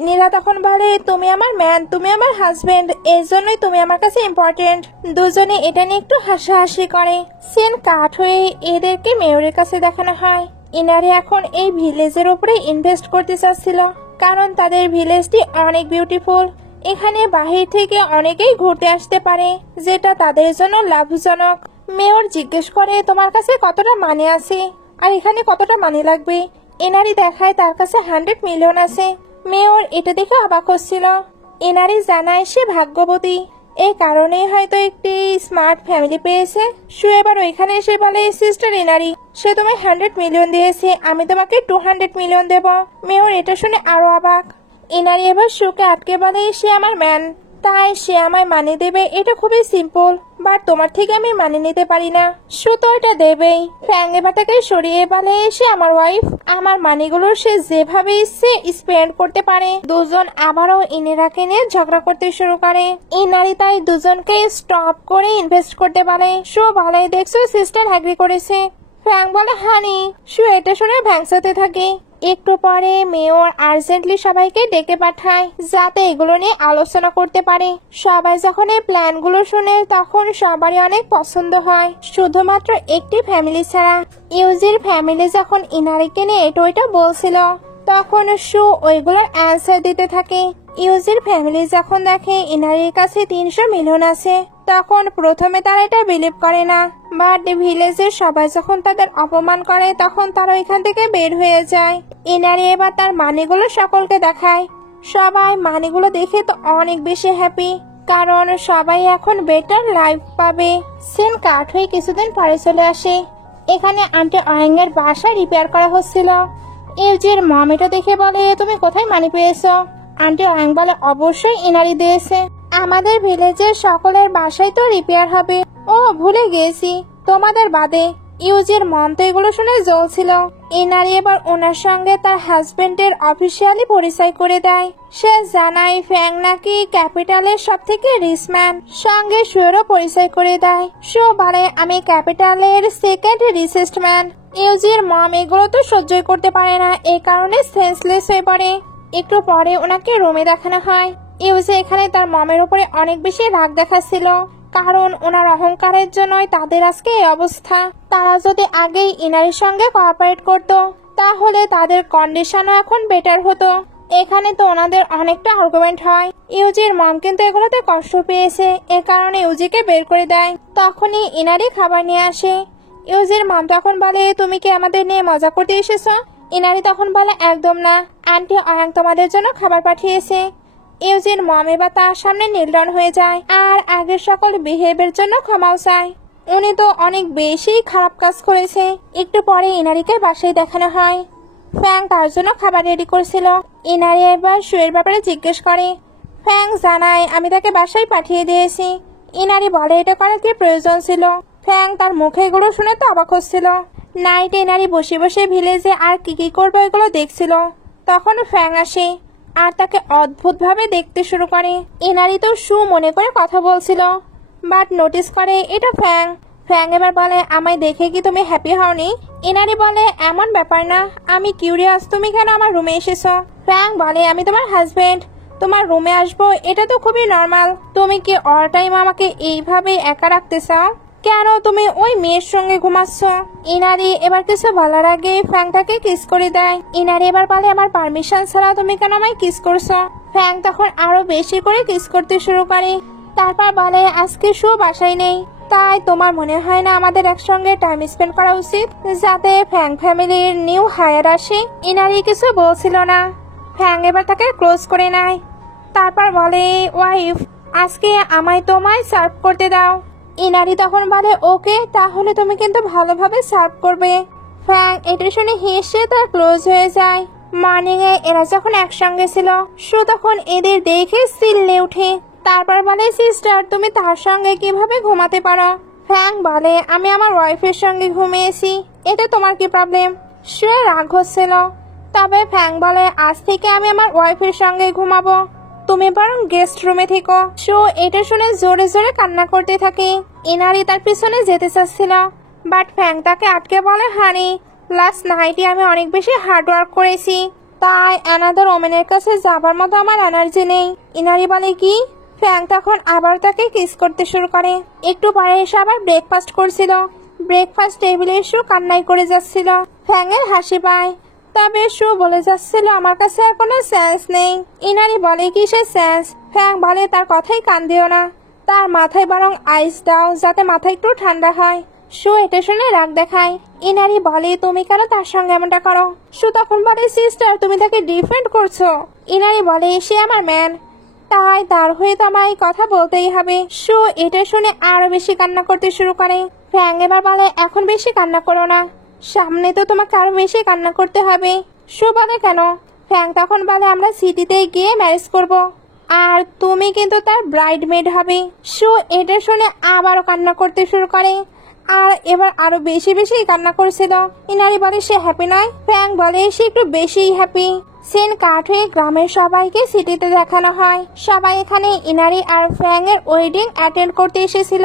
ইনিরা তখন বলে, তুমি আমার ম্যান, তুমি আমার হাজবেন্ড, এর জন্যই তুমি আমার কাছে ইম্পর্টেন্ট। দুজনে এটা নিয়ে একটু হাসাহাসি করে। সিন কাট হয়ে এদেরকে মেয়রের কাছে দেখানো হয়। ইনারে এখন এই ভিলেজের উপরে ইনভেস্ট করতে চাচ্ছিল, কারণ তাদের ভিলেজটি অনেক বিউটিফুল। এখানে বাহির থেকে অনেকেই ঘুরতে আসতে পারে, যেটা তাদের জন্য লাভজনক। মেয়র জিজ্ঞেস করে, তোমার কাছে কতটা মানি আছে? আর এখানে কতটা মানি লাগবে। এনারি দেখায় তার কাছে 100 মিলিয়ন আছে। মেয়র এটা দেখে অবাক হচ্ছিল। এনারি জানায় সে ভাগ্যবতী, এই কারণেই হয়তো একটি স্মার্ট ফ্যামিলি পেয়েছে। সু এবার ওইখানে এসে বলে, সিস্টার এনারি, সে তোমায় 100 মিলিয়ন দিয়েছে, আমি তোমাকে 200 মিলিয়ন দেব। মেয়র এটা শুনে আরো অবাক। এনারি এবার সুকে আটকে বলে, সে আমার ম্যান, তাই সে আমায় মানি দেবে। এটা খুবই সিম্পল, বাট তোমার থেকে আমি মানি নিতে পারি না। সু তো এটা দেবেই। ফ্যাং এবার তাকে সরিয়ে বলে, সে আমার ওয়াইফ, আমার মানিগুলো সে যেভাবে ইচ্ছে স্পেন্ড করতে পারে। দুজন আবারও ইনেরাকে নিয়ে ঝগড়া করতে শুরু করে। ইনারি তাই দুজনকে স্টপ করে ইনভেস্ট করতে বলে। সু বলে, দেখছো সিস্টার এগ্রি করেছে। ফ্যাং বলে, হানি। সু এটা শুনে ভ্যাংসাতে থাকে। একটু পরে মেয়র আর্জেন্টলি সবাইকে ডেকে পাঠায় যাতে এগুলো নিয়ে আলোচনা করতে পারে। সবাই যখন এই প্ল্যানগুলো শুনে তখন সবারই অনেক পছন্দ হয়, শুধুমাত্র একটি ফ্যামিলি ছাড়া। ইউজির ফ্যামিলি যখন ইনারিকে নিয়ে এটা ওইটা বলছিল তখন সু ওইগুলোর অ্যান্সার দিতে থাকে। ইউজির ফ্যামিলি যখন দেখে ইনারির কাছে 300 মিলিয়ন আছে তখন প্রথমে তারা এটা বিলিভ করে না, বাট ভিলেজের সবাই যখন তাদের অপমান করে তখন তারা এখান থেকে বের হয়ে যায়। ইনারি এবার তার মানিগুলো সকলকে দেখায়। সবাই মানিগুলো দেখে তো অনেক বেশি হ্যাপি, কারণ সবাই এখন বেটার লাইফ পাবে। সিন কাট হয়ে কিছুদিন পরে চলে আসে। এখানে আন্টি অয়ং এর বাসা রিপেয়ার করা হচ্ছিল। ইউজির মম এটা দেখে বলে, তুমি কোথায় মানি পেয়েছো? আন্টি অয়ং বলে, অবশ্যই ইনারি দিয়েছে, আমাদের ভিলেজের সকলের বাসায় তো রিপেয়ার হবে। ও ভুলে গিয়েছি, তোমাদের বাদে। ইউজির মম তো এগুলো শুনে জ্বলছিল। ইনারি এবার ওনার সঙ্গে তার হাজবেন্ডের অফিসিয়ালি পরিচয় করে দেয়। সে জানায় ফ্যাং নাকি ক্যাপিটালের সব থেকে রিচ ম্যান। সঙ্গে সুয়েরও পরিচয় করে দেয়। সু বলে, আমি ক্যাপিটালের সেকেন্ড রিচেস্ট ম্যান। ইউজির মম এগুলো তো সহ্যই করতে পারে না, এই কারণে সেন্সলেস হয়ে পড়ে। একটু পরে ওনাকে রুমে দেখানো হয়। ইউজি এখানে তার মমের উপরে অনেক বেশি রাগ দেখাচ্ছিল, কারণ ওনার অহংকারের জন্যই তাদের আজকে এই অবস্থা। তারা যদি আগেই ইনারির সঙ্গে কোঅপারেট করতো তাহলে তাদের কন্ডিশনও এখন বেটার হতো। এখানে তো ওনাদের অনেকটা আর্গুমেন্ট হয়। ইউজির মম কিন্তু এগুলোতে কষ্ট পেয়েছে, এ কারণে ইউজিকে বের করে দেয়। তখনই ইনারি খাবার নিয়ে আসে। ইউজির মম তখন বলে, তুমি কি আমাদের নিয়ে মজা করতে এসেছো? ইনারি তখন বলে, একদম না, আন্টি অয়ং তোমাদের জন্য খাবার পাঠিয়েছে। ইউজির মম এবার তার সামনে নীলডাউন হয়ে যায় আর আগের সকল বিহেভের জন্য ক্ষমাও চায়। উনি তো অনেক বেশি খারাপ কাজ করেছে। একটু পরে ইনারিকে বাসায় দেখানো হয়। ফ্যাং তার জন্য খাবার রেডি করছিল। ইনারি এবার শুয়ের ব্যাপারে জিজ্ঞেস করে। ফ্যাং জানায়, আমি তাকে বাসায় পাঠিয়ে দিয়েছি। ইনারি বলে, এটা করার কি প্রয়োজন ছিল? ফ্যাং তার মুখে এগুলো শুনে তো অবাক হচ্ছিল। নাইটে ইনারি বসে বসে ভিলেজে আর কি করবে এগুলো দেখছিল। তখন ফ্যাং আসে আর তাকে অদ্ভুত ভাবে দেখতে শুরু করে। ইনারি তো সু মনে করে কথা বলছিল, বাট নোটিস করে এটা ফ্যাং। ফ্যাং এবার বলে, আমায় দেখে কি তুমি হ্যাপি হওনি? ইনারি বলে, এমন ব্যাপার না, আমি কিউরিয়াস তুমি কেন আমার রুমে এসেছো। ফ্যাং বলে, আমি তোমার হাজবেন্ড, তোমার রুমে আসবো এটা তো খুবই নর্মাল। তুমি কি অল টাইম আমাকে এইভাবে একা রাখতে চাও? কেন তুমি ওই মেয়ের সঙ্গে ঘুমাচ্ছ? ইনারি এবার কিছু বলার আগে ফ্যাং তাকে কিস করে দেয়। ইনারি এবার বলে, আমার পারমিশন ছাড়া তুমি কেন আমায় কিস করছো? ফ্যাং তখন আরো বেশি করে কিস করতে শুরু করে। তারপর বলে, আজকে সু বাসায় নেই, তাই তোমার মনে হয় না আমাদের একসঙ্গে টাইম স্পেন্ড করা উচিত যাতে ফ্যাং ফ্যামিলির নিউ হায়ার আসে? ইনারি কিছু বলছিল না। ফ্যাং এবার তাকে ক্লোজ করে নেয়। তারপর বলে, ওয়াইফ, আজকে আমায় তোমায় সার্ভ করতে দাও। ইনারি তখন বলে, ওকে, তাহলে তুমি কিন্তু ভালোভাবে সার্ভ করবে। ফ্যাং এটা শুনে হেসে তার ক্লোজ হয়ে যায়। মর্নিং এ এরা যখন একসঙ্গে ছিল সু তখন এদের দেখে চিল্লে উঠে। তারপর বলে, সিস্টার, তুমি তার সঙ্গে কিভাবে ঘুমাতে পারো? ফ্যাং বলে, আমি আমার ওয়াইফের সঙ্গে ঘুমিয়েছি, এটা তোমার কি প্রবলেম? সু রাগ হচ্ছিল। তবে ফ্যাং বলে, আজ থেকে আমি আমার ওয়াইফের সঙ্গে ঘুমাবো, তুমি বরং গেস্ট রুমে থেকো। সো এটা শুনে জোরে জোরে কান্না করতে থাকে। ইনারি তার পিছনে যেতে চাচ্ছিল, বাট ফ্যাং তাকে আটকে বলে, হানি, লাস্ট নাইটে আমি অনেক বেশি হার্ড ওয়ার্ক করেছি, তাই অ্যানাদার ওমেনের কাছে যাবার মতো আমার এনার্জি নেই। ইনারি বলে, কি? ফ্যাং তখন আবার তাকে কিস করতে শুরু করে। একটু পরে এসে আবার ব্রেকফাস্ট করছিল। ব্রেকফাস্ট টেবিলে সু কান্নাই করে যাচ্ছিল। ফ্যাং এর হাসি পায়, তবে সু বলে যাচ্ছিল, আমার কাছে আর কোনো সেন্স নেই। ইনারি বলে, কিসের সেন্স? ফ্যাং বলে, তার কথাই কান দিও না, তার মাথায় বরং আইস দাও যাতে মাথা একটু ঠান্ডা হয়। শু এটা শুনে রাগ দেখায়। ইনারি বলে তুমি কেন তার সঙ্গে এমনটা করো? শু তখন বলে সিস্টার তুমি তাকে ডিফেন্ড করছো। ইনারি বলে সে আমার ম্যান, তাই তার হয়ে তো আমায় কথা বলতেই হবে। শু এটা শুনে আরো বেশি কান্না করতে শুরু করে। ফ্যাং এবার বলে এখন বেশি কান্না করো না, সামনে তো তোমাকে আরো বেশি কান্না করতে হবে। শু বলে কেন? ফ্যাং তখন বলে আমরা সিটিতে গিয়ে ম্যারেজ করব, আর তুমি কিন্তু তার ব্রাইডমেড হবে। শু এটা শুনে আবারও কান্না করতে শুরু করে, আর এবার আরো বেশি বেশি কান্না করছিল। ইনারি বলে সে হ্যাপি নয়। ফ্যাং বলে সে একটু বেশি হ্যাপি। সিন কাট হয়ে গ্রামের সবাইকে সিটিতে দেখানো হয়। সবাই এখানে ইনারি আর ফ্যাং এর ওয়েডিং অ্যাটেন্ড করতে এসেছিল।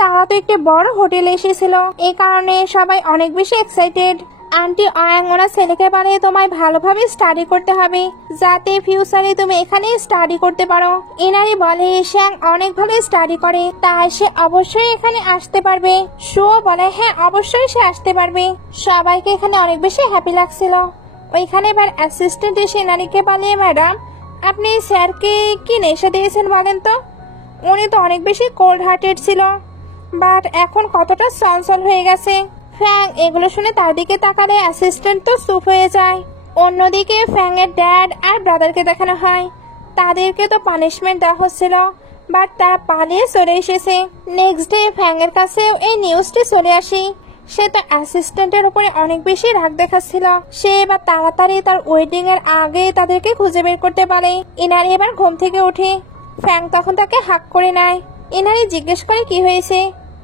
তারা তো একটি বড় হোটেলে এসেছিল, এই কারণে সবাই অনেক বেশি এক্সাইটেড। আন্টি অয়াং ওনার ছেলেকে বলে তোমায় ভালোভাবে স্টাডি করতে হবে, যাতে ফিউচারে তুমি এখানে স্টাডি করতে পারো। ইনারি বলে শ্যাং অনেক ভালো স্টাডি করে, তাই সে অবশ্যই এখানে আসতে পারবে। শো বলে হ্যাঁ অবশ্যই সে আসতে পারবে। সবাইকে এখানে অনেক বেশি হ্যাপি লাগছিল। ওইখানে এবার অ্যাসিস্ট্যান্ট এসে ইনারিকে বলে ম্যাডাম আপনি স্যারকে কি নেশা দিয়েছেন বলেন তো? উনি তো অনেক বেশি কোল্ড হার্টেড ছিল, বাট এখন কতটা চঞ্চল হয়ে গেছে। ফ্যাং এগুলো শুনে তার দিকে তাকালে অ্যাসিস্ট্যান্ট তো চুপ হয়ে যায়। অন্যদিকে ফ্যাং এর ড্যাড আর ব্রাদারকে দেখানো হয়। তাদেরকে তো পানিশমেন্ট দেওয়া হচ্ছিল, বাট তারা পালিয়ে চলে এসেছে। নেক্সট ডে ফ্যাং এর কাছে এই নিউজটি চলে আসে। সে তো অ্যাসিস্ট্যান্টের উপরে অনেক বেশি রাগ দেখাচ্ছিল। সে এবার তাড়াতাড়ি তার ওয়েডিং এর আগে তাদেরকে খুঁজে বের করতে পারে। ইনারি এবার ঘুম থেকে ওঠে। ফ্যাং তখন তাকে হাক করে নেয়। ইনারি জিজ্ঞেস করে কি হয়েছে।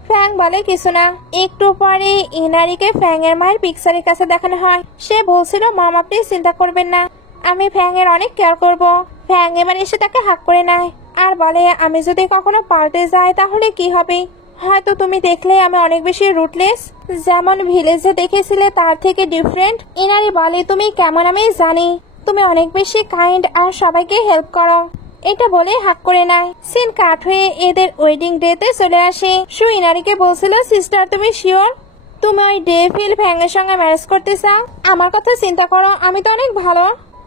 ফ্যাং বলে কিছু না। একটু পরে ইনারিকে ফ্যাং এর মায়ের পিকচারের কাছে দেখানো হয়। সে বলছিল মম আপনি চিন্তা করবেন না, আমি ফ্যাং এর অনেক কেয়ার করব। ফ্যাং এবার এসে তাকে হাক করে নেয় আর বলে আমি যদি কখনো পাল্টে যাই তাহলে কি হবে? হয়তো তুমি দেখলে আমি অনেক বেশি রুটলেস, যেমন ভিলেজে দেখেছিলে তার থেকে ডিফারেন্ট। ইনারি বলে তুমি কেমন আমি জানি, তুমি অনেক বেশি কাইন্ড আর সবাইকে হেল্প করো। এটা বলে হাক করে নেয়। সিন কাট হয়ে এদের ওয়েডিং ডেতে চলে আসে। শু ইনারিকে বলছিল সিস্টার তুমি শিওর তুমি ওই ডে ফিল ফ্যাং এর সঙ্গে ম্যারেজ করতে চাও? আমার কথা চিন্তা করো, আমি তো অনেক ভালো।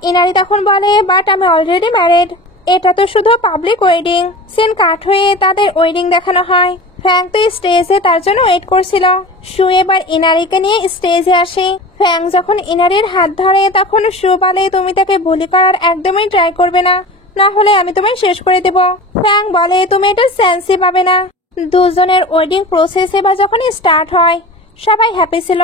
ইনারি তখন বলে বাট আমি অলরেডি ম্যারিড, এটা তো শুধু পাবলিক ওয়েডিং। সিন কাট হয়ে তাদের ওয়েডিং দেখানো হয়। ফ্যাং তো স্টেজে তার জন্য ওয়েট করছিল। শু এবার ইনারিকে নিয়ে স্টেজে আসে। ফ্যাং যখন ইনারির হাত ধরে তখন শু বলে তুমি তাকে বুলি করার একদমই ট্রাই করবে না, না হলে আমি তোমায় শেষ করে দেব। ফ্যাং বলে তুমি এটা সেন্সই পাবে না। দুজনের ওয়েডিং প্রসেস এবার যখন স্টার্ট হয় সবাই হ্যাপি ছিল,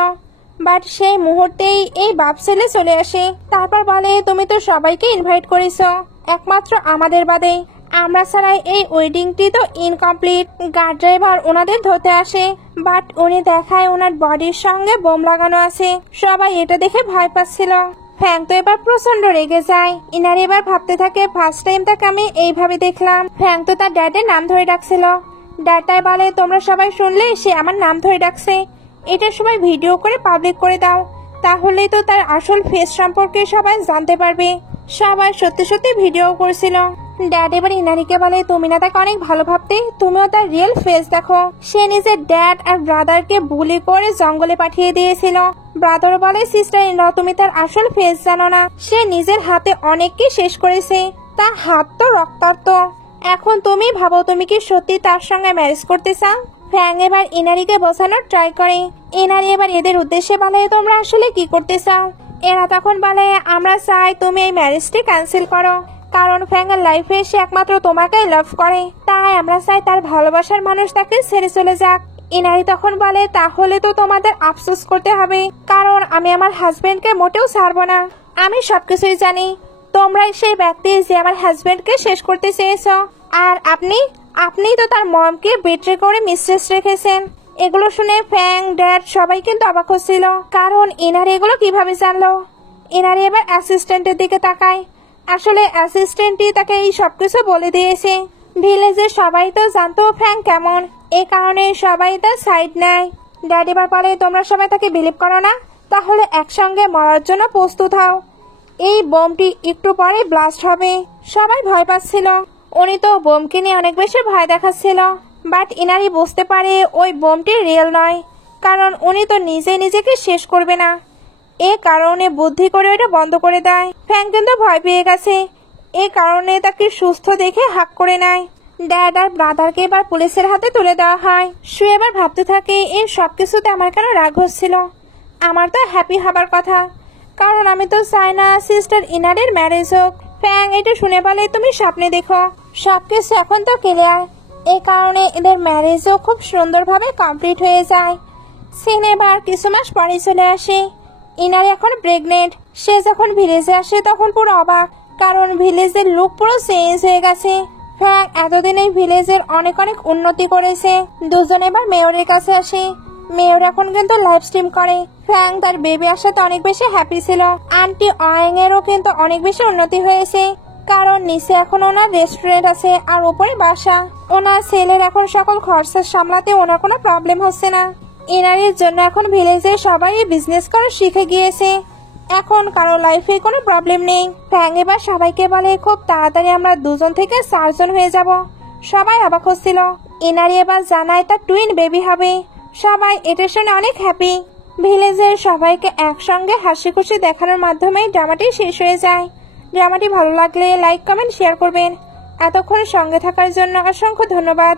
বাট সেই মুহূর্তেই এই বাপ ছেলে চলে আসে। তারপর বলে তুমি তো সবাইকে ইনভাইট করেছো, একমাত্র আমাদের বাদে, আমরা ছাড়াই এই ওয়েডিংটি তো ইনকমপ্লিট। গার্ড ড্রাইভার ওনাদের ধরতে আসে, বাট উনি দেখায় ওনার বডির সঙ্গে বোম লাগানো আছে। সবাই এটা দেখে ভয় পাচ্ছিল। ফ্যাং তো এবার প্রচন্ড রেগে যায়। ইনারি এবার ভাবতে থাকে ফার্স্ট টাইম তাকে আমি এইভাবে দেখলাম। ফ্যাং তো তার ড্যাডের নাম ধরে ডাকছিল। ড্যাডটাই বলে তোমরা সবাই শুনলে সে আমার নাম ধরে ডাকছে, এটা সবাই ভিডিও করে পাবলিক করে দাও, তাহলেই তো তার আসল ফেস সম্পর্কে সবাই জানতে পারবে। সবাই সত্যি সত্যি ভিডিও করছিল। ড্যাড এবার ইনারিকে বলে তুমি না তাকে অনেক ভালো ভাবতে, তুমিও তার রিয়েল ফেস দেখো। সে নিজের ড্যাড আর ব্রাদারকে বুলি করে জঙ্গলে পাঠিয়ে দিয়েছিল। ব্রাদার বলে সিস্টার ইন ল তুমি তার আসল ফেস জানো না, সে নিজের হাতে অনেককে শেষ করেছে, তার হাত তো রক্তাক্ত। এখন তুমি ভাবো তুমি কি সত্যি তার সঙ্গে ম্যারেজ করতে চাও? ফ্যাং এবার ইনারিকে বোঝানোর ট্রাই করে। ইনারি এবার এদের উদ্দেশ্যে বলে তোমরা আসলে কি করতে চাও? এরা তখন বলে আমরা চাই তুমি এই ম্যারেজটি ক্যান্সেল করো, কারণ ফ্যাং এর লাইফে সে একমাত্র তোমাকেই লাভ করে, তাই আমরা চাই তার ভালোবাসার মানুষ তাকে ছেড়ে চলে যাক। ইনারি তখন বলে তাহলে তো তোমাদের আফসোস করতে হবে, কারণ আমি আমার হাজবেন্ডকে মোটেও ছাড়বো না। আমি সবকিছুই জানি, তোমরাই সেই ব্যক্তি যে আমার হাজবেন্ডকে শেষ করতে চেয়েছো, আর আপনি তো তার মমকে বিট্রে করে মিসট্রেস রেখেছেন। এগুলো শুনে ফ্যাং ড্যাড সবাই কিন্তু অবাক হচ্ছিল, কারণ ইনারি এগুলো কিভাবে জানলো। ইনারি এবার অ্যাসিস্ট্যান্টের দিকে তাকায়। আসলে অ্যাসিস্ট্যান্টই তাকে এই সবকিছু বলে দিয়েছে। ভিলেজের সবাই তো জানতো ফ্যাং কেমন, এই কারণে সবাই তার সাইড নেয়। ড্যাড এবার বলে তোমরা সবাই তাকে বিলিভ করো না, তাহলে একসঙ্গে মরার জন্য প্রস্তুত হও। এই বোমটি একটু পরে ব্লাস্ট হবে। সবাই ভয় পাচ্ছিল। উনি তো বোমকে নিয়ে অনেক বেশি ভয় দেখাচ্ছিল, বাট ইনারি বুঝতে পারে ওই বোমটি রিয়েল নয়, কারণ উনি তো নিজেকে শেষ করবে না। এ কারণে বুদ্ধি করে ওটা বন্ধ করে দেয়। ফ্যাং কিন্তু ভয় পেয়ে গেছে, এ কারণে তাকে সুস্থ দেখে হাক করে নেয়। ড্যাড আর ব্রাদারকে এবার পুলিশের হাতে তুলে দেওয়া হয়। সু এবার ভাবতে থাকে এই সবকিছুতে আমার কেন রাগ হচ্ছিল। আমার তো হ্যাপি হবার কথা, কারণ আমি তো চাই না সিস্টার ইনারের ম্যারেজ হোক। ফ্যাং এটা শুনে বলে তুমি স্বপ্নে দেখো, সবকিছু এখন তো ক্লিয়ার। এই কারণে এদের ম্যারেজও খুব সুন্দরভাবে কমপ্লিট হয়ে যায়। সিন এবার কিছু মাস পরে চলে আসে। ইনার এখন প্রেগনেন্ট। সে যখন ভিলেজে আসে তখন পুরো অবাক, কারণ ভিলেজের লুক পুরো চেঞ্জ হয়ে গেছে। ফ্যাং এতদিন এই ভিলেজের অনেক অনেক উন্নতি করেছে। দুজন এবার মেয়রের কাছে আসে। মেয়র এখন কিন্তু লাইভ স্ট্রিম করে। ফ্যাং তার বেবি আসাতে অনেক বেশি হ্যাপি ছিল। আন্টি অয়েং এরও কিন্তু অনেক বেশি উন্নতি হয়েছে, কারণ নিচে এখন ওনার রেস্টুরেন্ট আছে আর উপরে বাসা। ওনার ছেলের এখন সকল খরচা সামলাতে ওনার কোনো প্রবলেম হচ্ছে না। এনারের জন্য এখন ভিলেজে সবাই বিজনেস করা শিখে গিয়েছে। এখন কারো লাইফে কোনো প্রবলেম নেই। ফ্যাং এবার সবাইকে বলে খুব তাড়াতাড়ি আমরা 2জন থেকে 4জন হয়ে যাব। সবাই অবাক হচ্ছিল। এনারি এবার জানায় তার টুইন বেবি হবে। সবাই এটার শুনে অনেক হ্যাপি। ভিলেজের সবাইকে একসঙ্গে হাসি খুশি দেখানোর মাধ্যমে ড্রামাটি শেষ হয়ে যায়। ড্রামাটি ভালো লাগলে লাইক কমেন্ট শেয়ার করবেন। এতক্ষণ সঙ্গে থাকার জন্য অসংখ্য ধন্যবাদ।